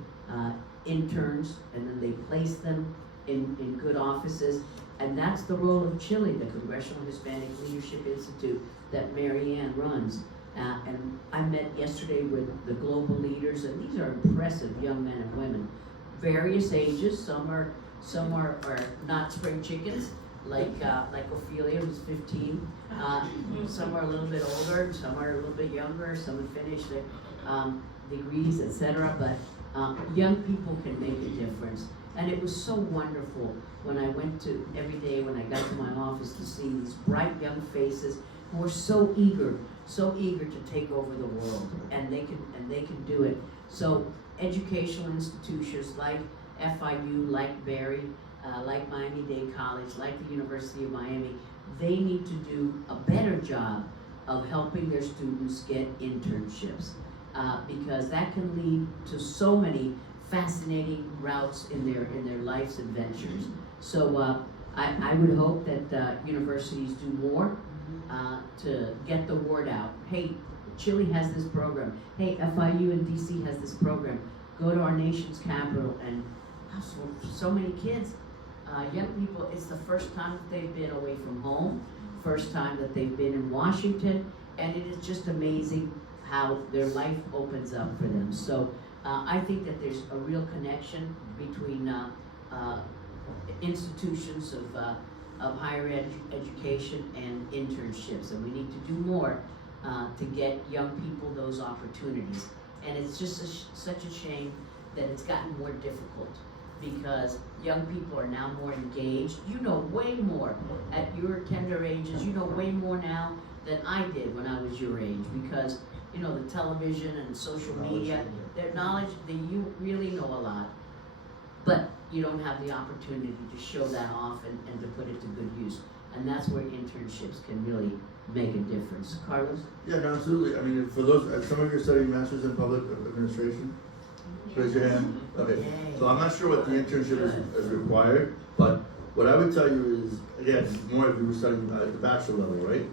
interns, and then they place them in good offices. And that's the role of Chile, the Congressional Hispanic Leadership Institute that Mary Ann runs. And I met yesterday with the global leaders, and these are impressive young men and women, various ages. Some are not spring chickens, like Ophelia, who's 15. Some are a little bit older, some are a little bit younger, some have finished their degrees, etc. But young people can make a difference. And it was so wonderful when I went to, every day when I got to my office, to see these bright young faces who were so eager to take over the world, and they can do it. So educational institutions like FIU, like Berry, like Miami-Dade College, like the University of Miami, they need to do a better job of helping their students get internships, because that can lead to so many fascinating routes in their life's adventures. So I would hope that universities do more to get the word out. Hey, Chile has this program. Hey, FIU and DC has this program. Go to our nation's capital, and so many kids, young people, it's the first time that they've been away from home, first time that they've been in Washington, and it is just amazing how their life opens up for them. So I think that there's a real connection between institutions of higher education and internships, and we need to do more to get young people those opportunities. And it's just such a shame that it's gotten more difficult, because young people are now more engaged. You know way more at your tender ages. You know way more now than I did when I was your age, because you know the television and social media, their knowledge, you really know a lot, but you don't have the opportunity to show that off and to put it to good use. And that's where internships can really make a difference. Carlos? Yeah, no, absolutely. I mean, for those, some of you are studying Masters in Public Administration. Raise your hand. Okay. So I'm not sure what the internship is required, but what I would tell you is, again, more if you were studying at the bachelor level, right?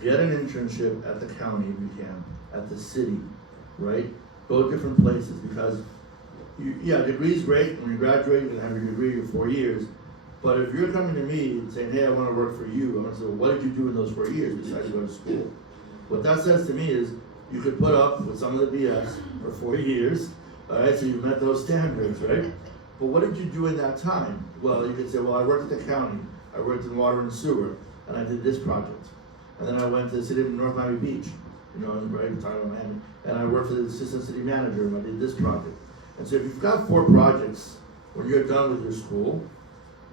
Get an internship at the county if you can, at the city, right? Go to different places, because degree's great. When you graduate, you're gonna have your degree in 4 years. But if you're coming to me and saying, hey, I want to work for you, I'm going to say, well, what did you do in those 4 years besides go to school? What that says to me is, you could put up with some of the BS for 4 years, all right, so you've met those standards, right? But what did you do in that time? Well, you could say, well, I worked at the county, I worked in water and sewer, and I did this project. And then I went to the city of North Miami Beach, right in Miami, and I worked for the assistant city manager, and I did this project. And so if you've got 4 projects when you're done with your school,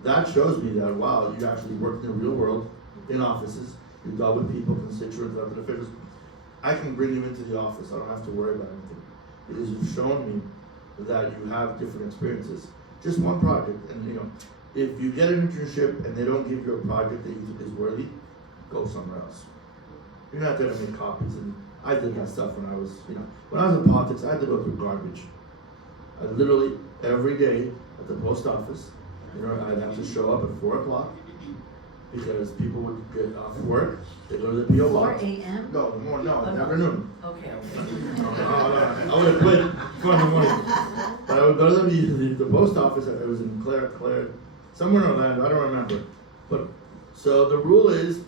that shows me that, wow, you actually worked in the real world, in offices, you dealt with people, constituents, elected officials. I can bring you into the office, I don't have to worry about anything, because you've shown me that you have different experiences. Just one project, and if you get an internship and they don't give you a project that you think is worthy, go somewhere else. You're not gonna make copies, and I did that stuff when I was in politics, I had to go through garbage. I literally, every day at the post office, I'd have to show up at 4 o'clock, because people would get off work, they go to the P.O. 4 box. a.m.? No, more, no, Oh, no. afternoon. Okay. I would have quit 4 in the morning. But I would go to the post office, it was in Clare, somewhere in Orlando, I don't remember. But, so the rule is,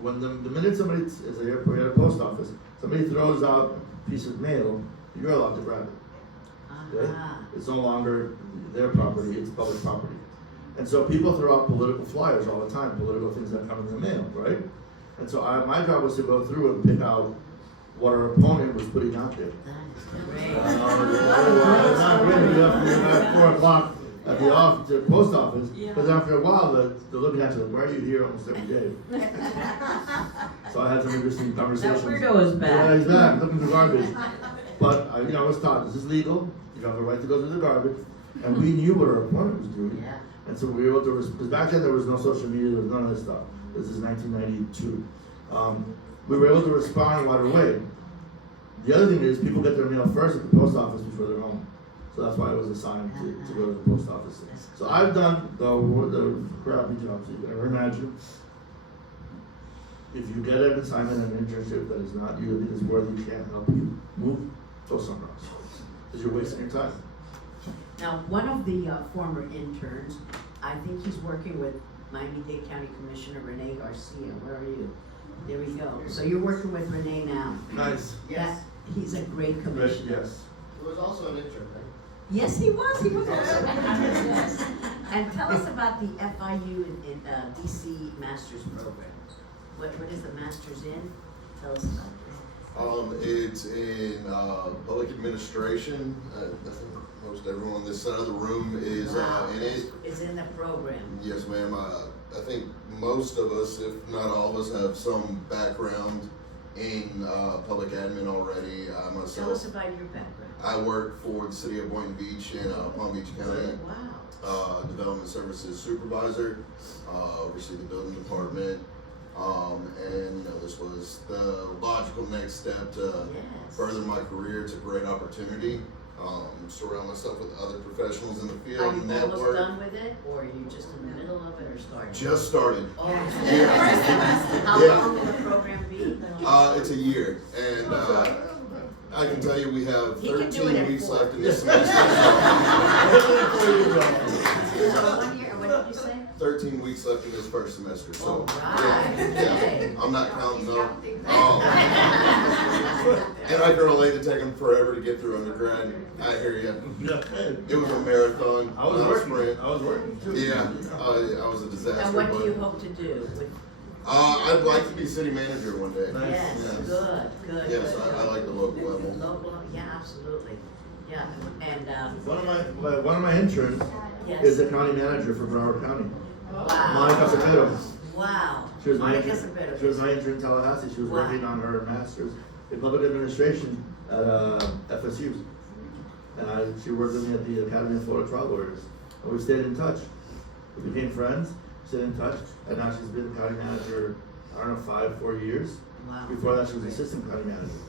when the minute somebody is at the airport, at a post office, somebody throws out a piece of mail, you're allowed to grab it. Okay? It's no longer their property, it's public property. And so people throw out political flyers all the time, political things that come in the mail, right? And so my job was to go through and pick out what our opponent was putting out there. Not really, at 4 o'clock at the post office, because after a while, they're looking at you like, why are you here almost every day? So I had some interesting conversations. That weirdo is back. Yeah, he's back, looking for garbage. But, I was taught, this is legal, you have the right to go through the garbage, and we knew what our opponent was doing. Yeah. And so we were able to, because back then there was no social media, there was none of this stuff. This is 1992. We were able to respond right away. The other thing is, people get their mail first at the post office before their home. So that's why I was assigned to go to the post office. So I've done the crappy jobs you can ever imagine. If you get an assignment, an internship that is not you, that is worthy, can't help you move, go somewhere else. Because you're wasting your time. Now, one of the former interns, I think he's working with Miami-Dade County Commissioner Rene Garcia. Where are you? There we go. So you're working with Rene now. Nice. Yes. He's a great commissioner. Yes. It was also an intern, right? Yes, he was. He was also an intern. Yes. And tell us about the FIU in DC Master's Program. What is the Master's in? Tell us about this. It's in public administration. I think most everyone on this side of the room is in it. Is in the program. Yes, ma'am. I think most of us, if not all of us, have some background in public admin already. Myself, Tell us about your background. I work for the city of Boynton Beach in Palm Beach County. Wow. Development Services Supervisor, oversee the building department. And this was the logical next step to further my career. It's a great opportunity. Surround myself with other professionals in the field. Are you network. almost done with it, or are you just in the middle of it, or starting? Just started. Oh, Yeah. How Yeah. long will the program be? It's a year, and I can tell you we have He can do it 13 in weeks 4. left in this semester. So 1 year, what did you say? 13 weeks left in this first semester, so All right. yeah, I'm not counting up. And I can relate to taking forever to get through undergrad. I hear you. It was a marathon. I was not a working. sprint. I was working too. Yeah, I was a disaster. And what do but, you hope to do with? I'd like to be city manager one day. Nice. Yes, Yes. good. Yes, I like the local level. Local, yeah, absolutely. Yeah, and, One of my interns yes. is the county manager for Broward County. Wow. Monica Cepero. Wow. She was my Monica intern. Cepero. She was my intern in Tallahassee. She was Wow. working on her master's in public administration at FSU. And she worked with me at the Academy of Florida Trial Lawyers. And we stayed in touch. We became friends, stayed in touch, and now she's been county manager, I don't know, 4 years. Wow. Before that, she was assistant county manager.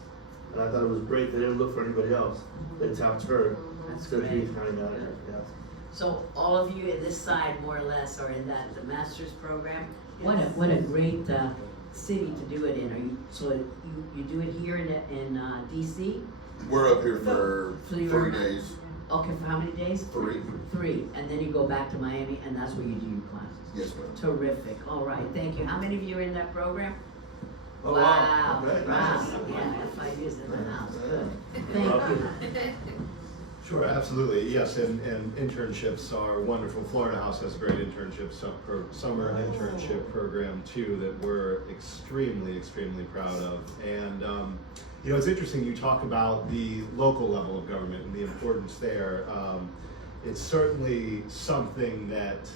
And I thought it was great. They didn't look for anybody else. They tapped her That's to be great. county manager. Yeah. So all of you at this side, more or less, are in the master's program. What a great city to do it in. Are you so you do it here in DC? We're up here for So you're- 3 days. Okay, for how many days? 3. 3, and then you go back to Miami, and that's where you do your classes. Yes, ma'am. Terrific. All right, thank you. How many of you are in that program? Oh, Wow. Okay, Wow. nice. Yeah, FIU is in the house. Good. Well, Thank you. Sure, absolutely, yes, and internships are wonderful. Florida House has a great summer internship program too that we're extremely proud of. And it's interesting, you talk about the local level of government and the importance there. It's certainly something that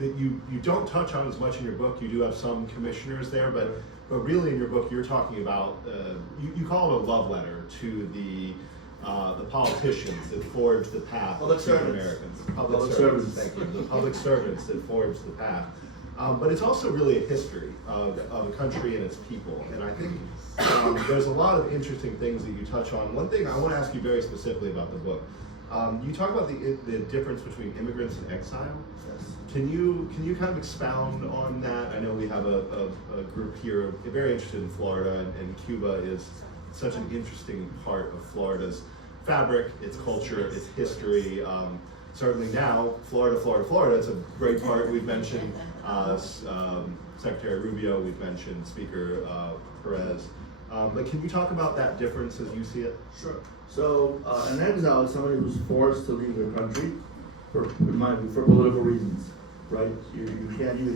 you don't touch on as much in your book. You do have some commissioners there, but really in your book you're talking about, you call it a love letter to the politicians that forged the path Public of Cuban servants. Americans. Public servants. Thank you. The public servants that forged the path but it's also really a history of a country and its people. And I think there's a lot of interesting things that you touch on. One thing I want to ask you very specifically about the book. You talk about the difference between immigrants and exile. Yes. Can you kind of expound on that? I know we have a group here very interested in Florida, and Cuba is such an interesting part of Florida's fabric, its culture, its history. Certainly now, Florida, it's a great part. We've mentioned Secretary Rubio, we've mentioned Speaker Perez. But can you talk about that difference as you see it? Sure. So an exile is somebody who's forced to leave their country for political reasons, right? You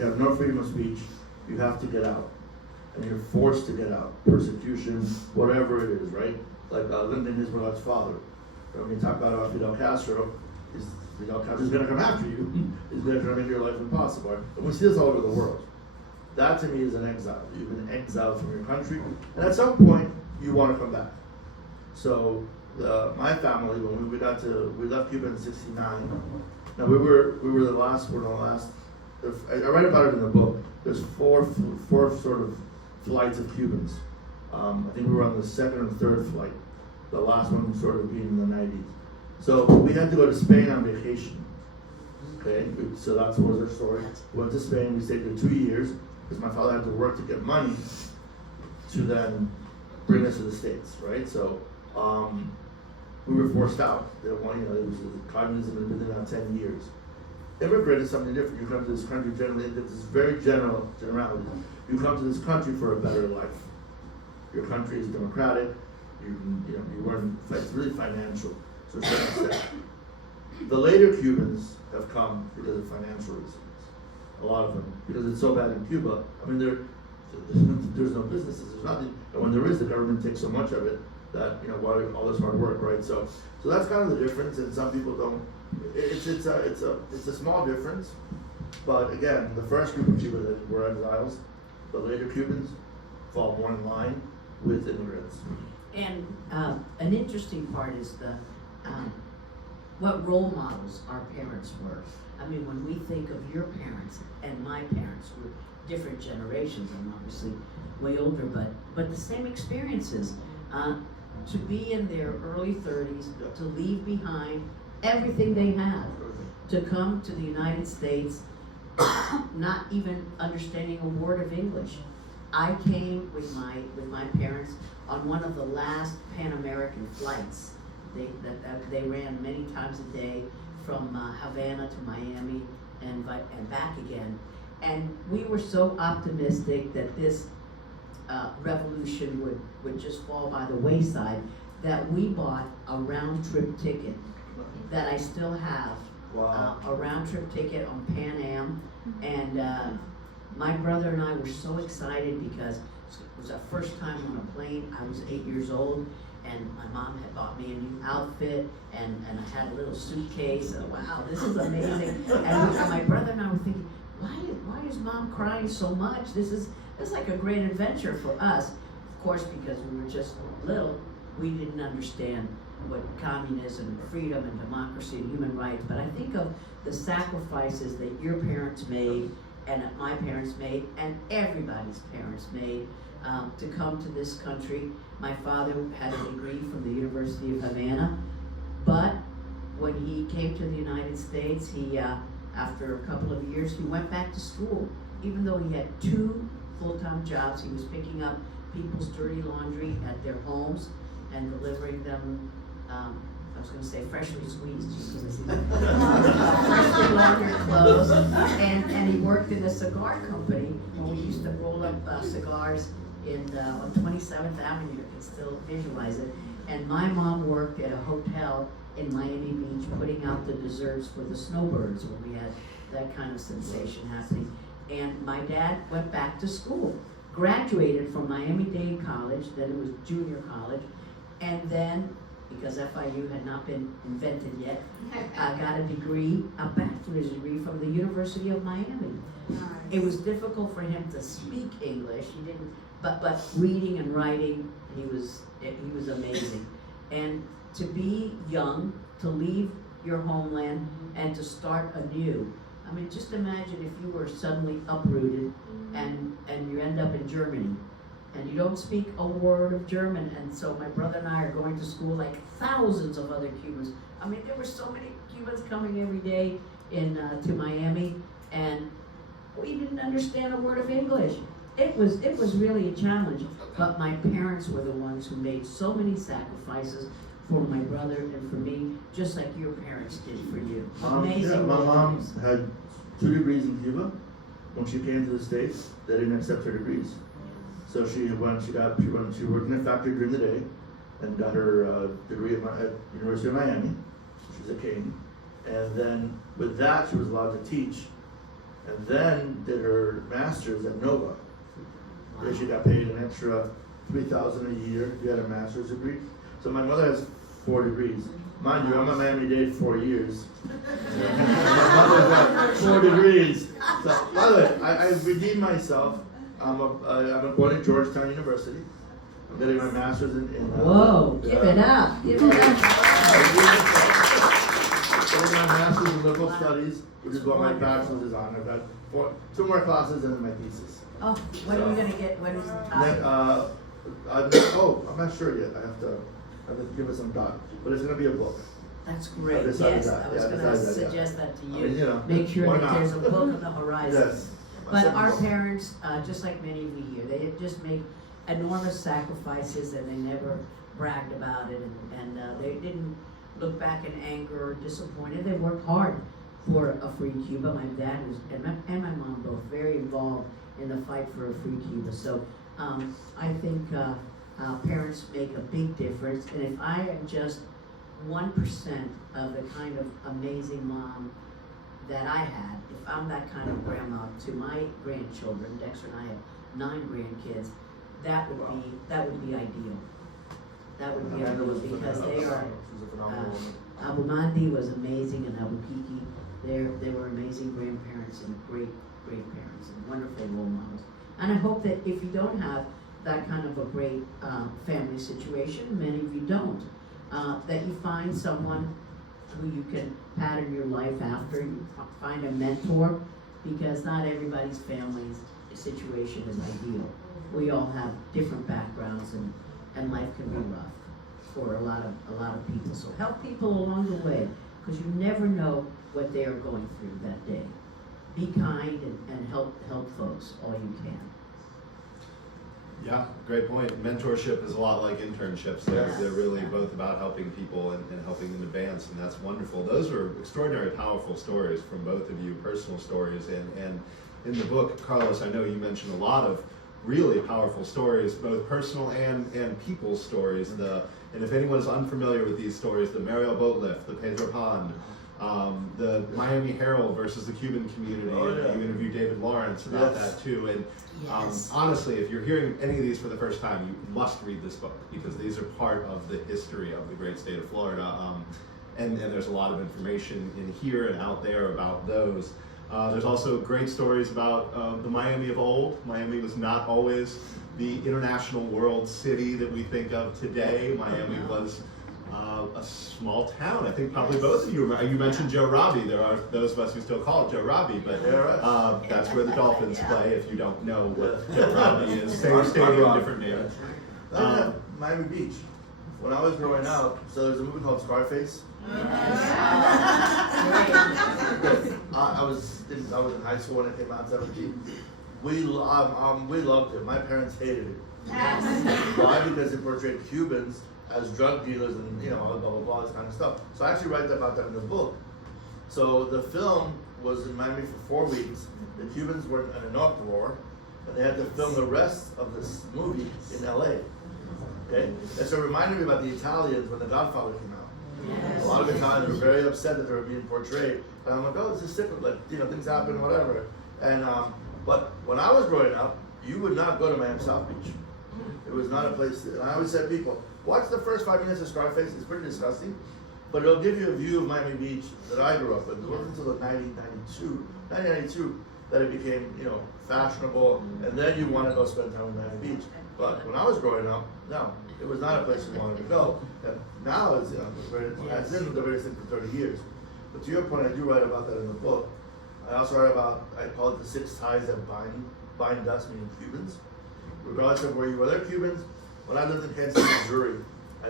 have no freedom of speech. You have to get out, and you're forced to get out. Persecution, whatever it is, right? Like Lyndon Ismail's father. When you talk about Fidel Castro, Fidel Castro's going to come after you. He's going to make your life impossible. And we see this all over the world. That to me is an exile. You've been exiled from your country, and at some point you want to come back. So my family, when we left Cuba in '69. Now we were the last. We're the last. I write about it in the book. There's four sort of flights of Cubans. I think we were on the second and third flight. The last one sort of being in the '90s. So we had to go to Spain on vacation. Okay, so that was our story. We went to Spain. We stayed there 2 years because my father had to work to get money to then bring us to the States, right? So we were forced out. It was communism had been there now 10 years. Immigrant is something different. You come to this country generally, this is very generality. You come to this country for a better life. Your country is democratic. You weren't. It's really financial. So it's the later Cubans have come because of financial reasons. A lot of them, because it's so bad in Cuba. I mean, there's no businesses. There's nothing. And when there is, the government takes so much of it that why all this hard work, right? So that's kind of the difference. And some people don't. It's a small difference. But again, the first group of Cuba that were exiles, the later Cubans fall more in line with immigrants. And an interesting part is what role models our parents were. I mean, when we think of your parents and my parents, we're different generations. I'm obviously way older, but the same experiences. To be in their early 30s, to leave behind everything they have, to come to the United States, not even understanding a word of English. I came with my parents on one of the last Pan American flights. They ran many times a day from Havana to Miami and back again. And we were so optimistic that this revolution would just fall by the wayside that we bought a round-trip ticket that I still have. Wow. A round-trip ticket on Pan Am. And my brother and I were so excited because it was our first time on a plane. I was 8 years old, and my mom had bought me a new outfit, and I had a little suitcase. Wow, this is amazing. And my brother and I were thinking, why is mom crying so much? This is like a great adventure for us. Of course, because we were just little, we didn't understand what communism, freedom, and democracy and human rights. But I think of the sacrifices that your parents made, and that my parents made, and everybody's parents made to come to this country. My father had a degree from the University of Havana, but when he came to the United States, he, after a couple of years, he went back to school. Even though he had 2 full-time jobs, he was picking up people's dirty laundry at their homes and delivering them, I was going to say freshly squeezed, freshly laundered clothes, and he worked in a cigar company when we used to roll up cigars on 27th Avenue. You can still visualize it. And my mom worked at a hotel in Miami Beach putting out the desserts for the snowbirds when we had that kind of sensation happening. And my dad went back to school, graduated from Miami-Dade College, then it was junior college, and then, because FIU had not been invented yet, I got a degree, a bachelor's degree from the University of Miami. Nice. It was difficult for him to speak English. He didn't, but reading and writing, he was amazing. And to be young, to leave your homeland, and to start anew. I mean, just imagine if you were suddenly uprooted and you end up in Germany and you don't speak a word of German. And so my brother and I are going to school like thousands of other Cubans. I mean, there were so many Cubans coming every day to Miami, and we didn't understand a word of English. It was really a challenge. But my parents were the ones who made so many sacrifices for my brother and for me, just like your parents did for you. Amazing. My role mom models. had 2 degrees in Cuba. When she came to the States, they didn't accept her degrees. So she worked in a factory during the day and got her degree at University of Miami. She's a king. And then with that, she was allowed to teach. And then did her master's at Nova. Where she got paid an extra $3,000 a year to get a master's degree. So my mother has 4 degrees. Mind you, I'm at Miami-Dade 4 years. My mother's got 4 degrees. So, by the way, I redeemed myself. I'm going to Georgetown University. I'm getting my master's in Whoa, give it up. Give it up. Getting my master's in liberal studies, which is what my bachelor's is on. I've got 2 more classes and then my thesis. Oh, what are you gonna get? What is the Then, topic? I'm not sure yet. I have to give it some thought. But it's going to be a book. That's great. I decided Yes, that. I was Yeah, I gonna decided that, yeah. suggest that to you. I mean, you know, Make sure why that not? there's a book on the horizon. Yes. But our parents, just like many of you here, they just make enormous sacrifices and they never bragged about it, and they didn't look back in anger or disappointed. They worked hard for a free Cuba. My dad was, and my mom both very involved in the fight for a free Cuba. So I think parents make a big difference. And if I am just 1% of the kind of amazing mom that I had, if I'm that kind of grandma to my grandchildren, Dexter and I have 9 grandkids, that would be ideal. That would be ideal because they are. She's a phenomenal woman. Abu Mandi was amazing, and Abu Kiki, they were amazing grandparents and great parents and wonderful role models. And I hope that if you don't have that kind of a great family situation, many of you don't, that you find someone who you can pattern your life after, you find a mentor, because not everybody's family's situation is ideal. We all have different backgrounds, and life can be rough for a lot of people. So help people along the way, because you never know what they are going through that day. Be kind and help folks all you can. Yeah, great point. Mentorship is a lot like internships. They're really both about helping people and helping them advance, and that's wonderful. Those are extraordinary, powerful stories from both of you, personal stories. And in the book, Carlos, I know you mentioned a lot of really powerful stories, both personal and people's stories. And if anyone's unfamiliar with these stories, the Mariel boat lift, the Pedro Pan, the Miami Herald versus the Cuban community. You interviewed David Lawrence about that too. And honestly, if you're hearing any of these for the first time, you must read this book, because these are part of the history of the great state of Florida. And there's a lot of information in here and out there about those. There's also great stories about the Miami of old. Miami was not always the international world city that we think of today. Miami was a small town. I think probably both of you remember. You mentioned Joe Robbie. There are those of us who still call it Joe Robbie, but that's where the Dolphins play. If you don't know what Joe Robbie is, same stadium, different name. Miami Beach. When I was growing up, so there's a movie called Scarface. I was in high school when it came out, 17. We loved it. My parents hated it. Why? Because it portrayed Cubans as drug dealers and blah blah blah, this kind of stuff. So I actually write about that in the book. So the film was in Miami for 4 weeks. The Cubans were in an uproar, and they had to film the rest of this movie in LA. Okay, and so it reminded me about the Italians when The Godfather came out. A lot of Italians were very upset that they were being portrayed. And I'm like, oh, this is different. Like, things happen, whatever. And but when I was growing up, you would not go to Miami South Beach. It was not a place. And I always said, people, watch the first 5 minutes of Scarface. It's pretty disgusting, but it'll give you a view of Miami Beach that I grew up with. It wasn't until 1992 that it became, fashionable, and then you want to go spend time in Miami Beach. But when I was growing up, no, it was not a place you wanted to go. And now it's, it's been the greatest thing for 30 years. But to your point, I do write about that in the book. I also write about, I call it the 6 ties that bind us, meaning Cubans. Regardless of where you were, they're Cubans. When I lived in Kansas City, Missouri, I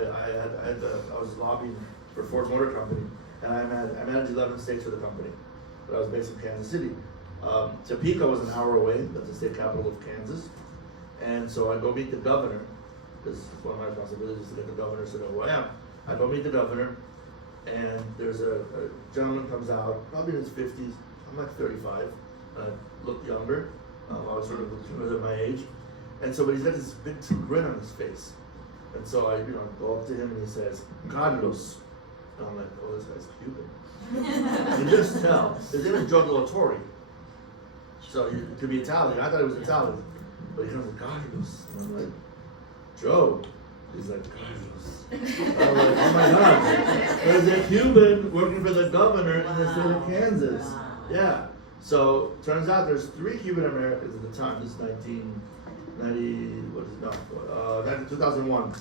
was lobbying for Ford Motor Company, and I managed 11 states for the company, but I was based in Kansas City. Topeka was an hour away, that's the state capital of Kansas, and so I go meet the governor. This is one of my responsibilities, to get the governor to know who I am. I go meet the governor, and there's a gentleman comes out, probably in his 50s, I'm like 35, I look younger, I was sort of at my age, and so, but he's got this big grin on his face, and so I go up to him and he says, Carlos, and I'm like, oh, this guy's Cuban. You just tell, his name is Joe Torre, so it could be Italian, I thought he was Italian, but he comes like, Carlos, and I'm like, Joe. He's like, Carlos. I'm like, oh my God. There's a Cuban working for the governor in the state of Kansas. Yeah. So turns out there's 3 Cuban Americans at the time. This is 2001.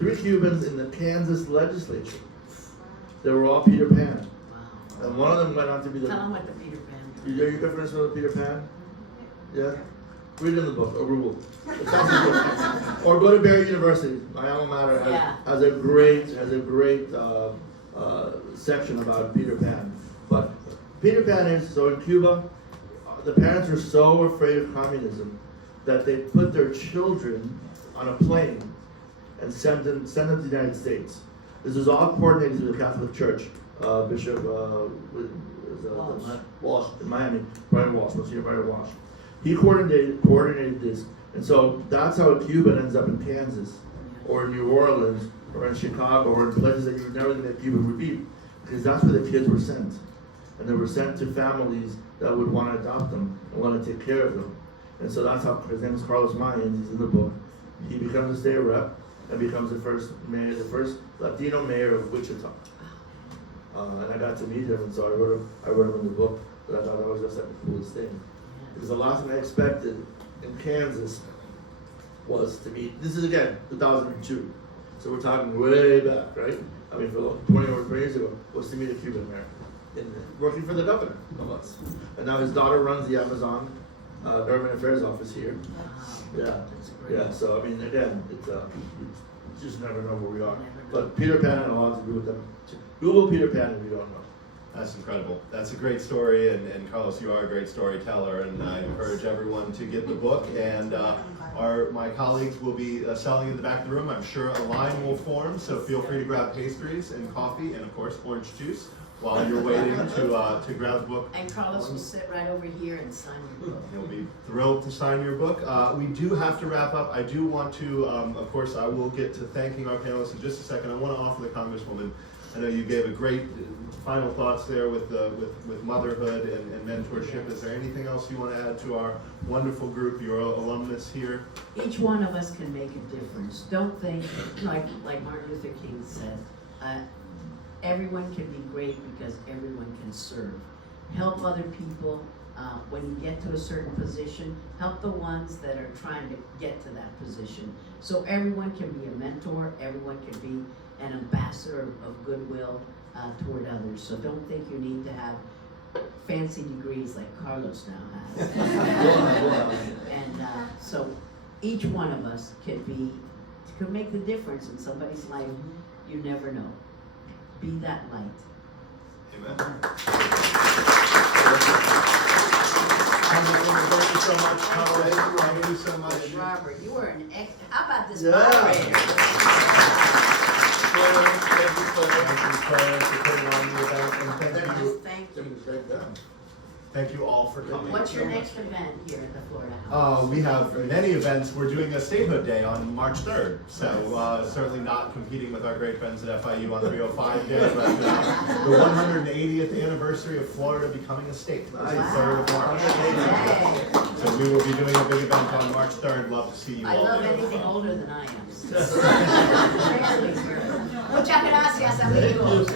3 Cubans in the Kansas legislature. They were all Peter Pan. Wow. And one of them went on to be the. Tell them what the Peter Pan. Are you good friends with Peter Pan? Yeah? Read it in the book, a rule. Or go to Barry University. My alma mater has a great section about Peter Pan. But Peter Pan is, so in Cuba, the parents were so afraid of communism that they put their children on a plane and sent them to the United States. This was all coordinated through the Catholic Church. Bishop Walsh in Miami, Brian Walsh, Monsignor Brian Walsh. He coordinated this, and so that's how a Cuban ends up in Kansas, or in New Orleans, or in Chicago, or in places that you would never think that Cuban would be, because that's where the kids were sent, and they were sent to families that would want to adopt them and want to take care of them, and so that's how his name is Carlos Mayans. He's in the book. He becomes a state rep and becomes the first mayor, the first Latino mayor of Wichita, and I got to meet him, and so I wrote him in the book. But I thought that was just like the coolest thing. Because the last thing I expected in Kansas was to meet, this is again, 2002. So we're talking way back, right? I mean, for 20 or 20 years ago, was to meet a Cuban American, working for the governor of us. And now his daughter runs the Amazon Government Affairs office here. Yeah, so I mean, again, it's, you just never know where we are. But Peter Pan had a lot to do with them. Google Peter Pan if you don't know. That's incredible. That's a great story, and Carlos, you are a great storyteller, and I encourage everyone to get the book, and my colleagues will be selling in the back of the room. I'm sure a line will form, so feel free to grab pastries and coffee, and of course, orange juice while you're waiting to grab the book. And Carlos will sit right over here and sign your book. He'll be thrilled to sign your book. We do have to wrap up. I do want to, of course, I will get to thanking our panelists in just a second. I want to offer the Congresswoman, I know you gave a great final thoughts there with motherhood and mentorship. Is there anything else you want to add to our wonderful group, your alumnus here? Each one of us can make a difference. Don't think, like Martin Luther King said, everyone can be great because everyone can serve. Help other people. When you get to a certain position, help the ones that are trying to get to that position. So everyone can be a mentor, everyone can be an ambassador of goodwill toward others. So don't think you need to have fancy degrees like Carlos now has. And so each one of us can make the difference in somebody's life. You never know. Be that light. Amen. Thank you so much, Carlos. Thank you so much. Robert, you were an how about this Yeah. moderator? Thank you, Claire, for putting on the event, and thank you. Thank you all for coming. What's your next event here at the Florida House? We have many events. We're doing a Statehood Day on March 3rd, so certainly not competing with our great friends at FIU on 305 Day, but the 180th anniversary of Florida becoming a state. It's the 3rd of March. So we will be doing a big event on March 3rd. Love to see you I all love there. anything older than I am. Muchas gracias, amigos.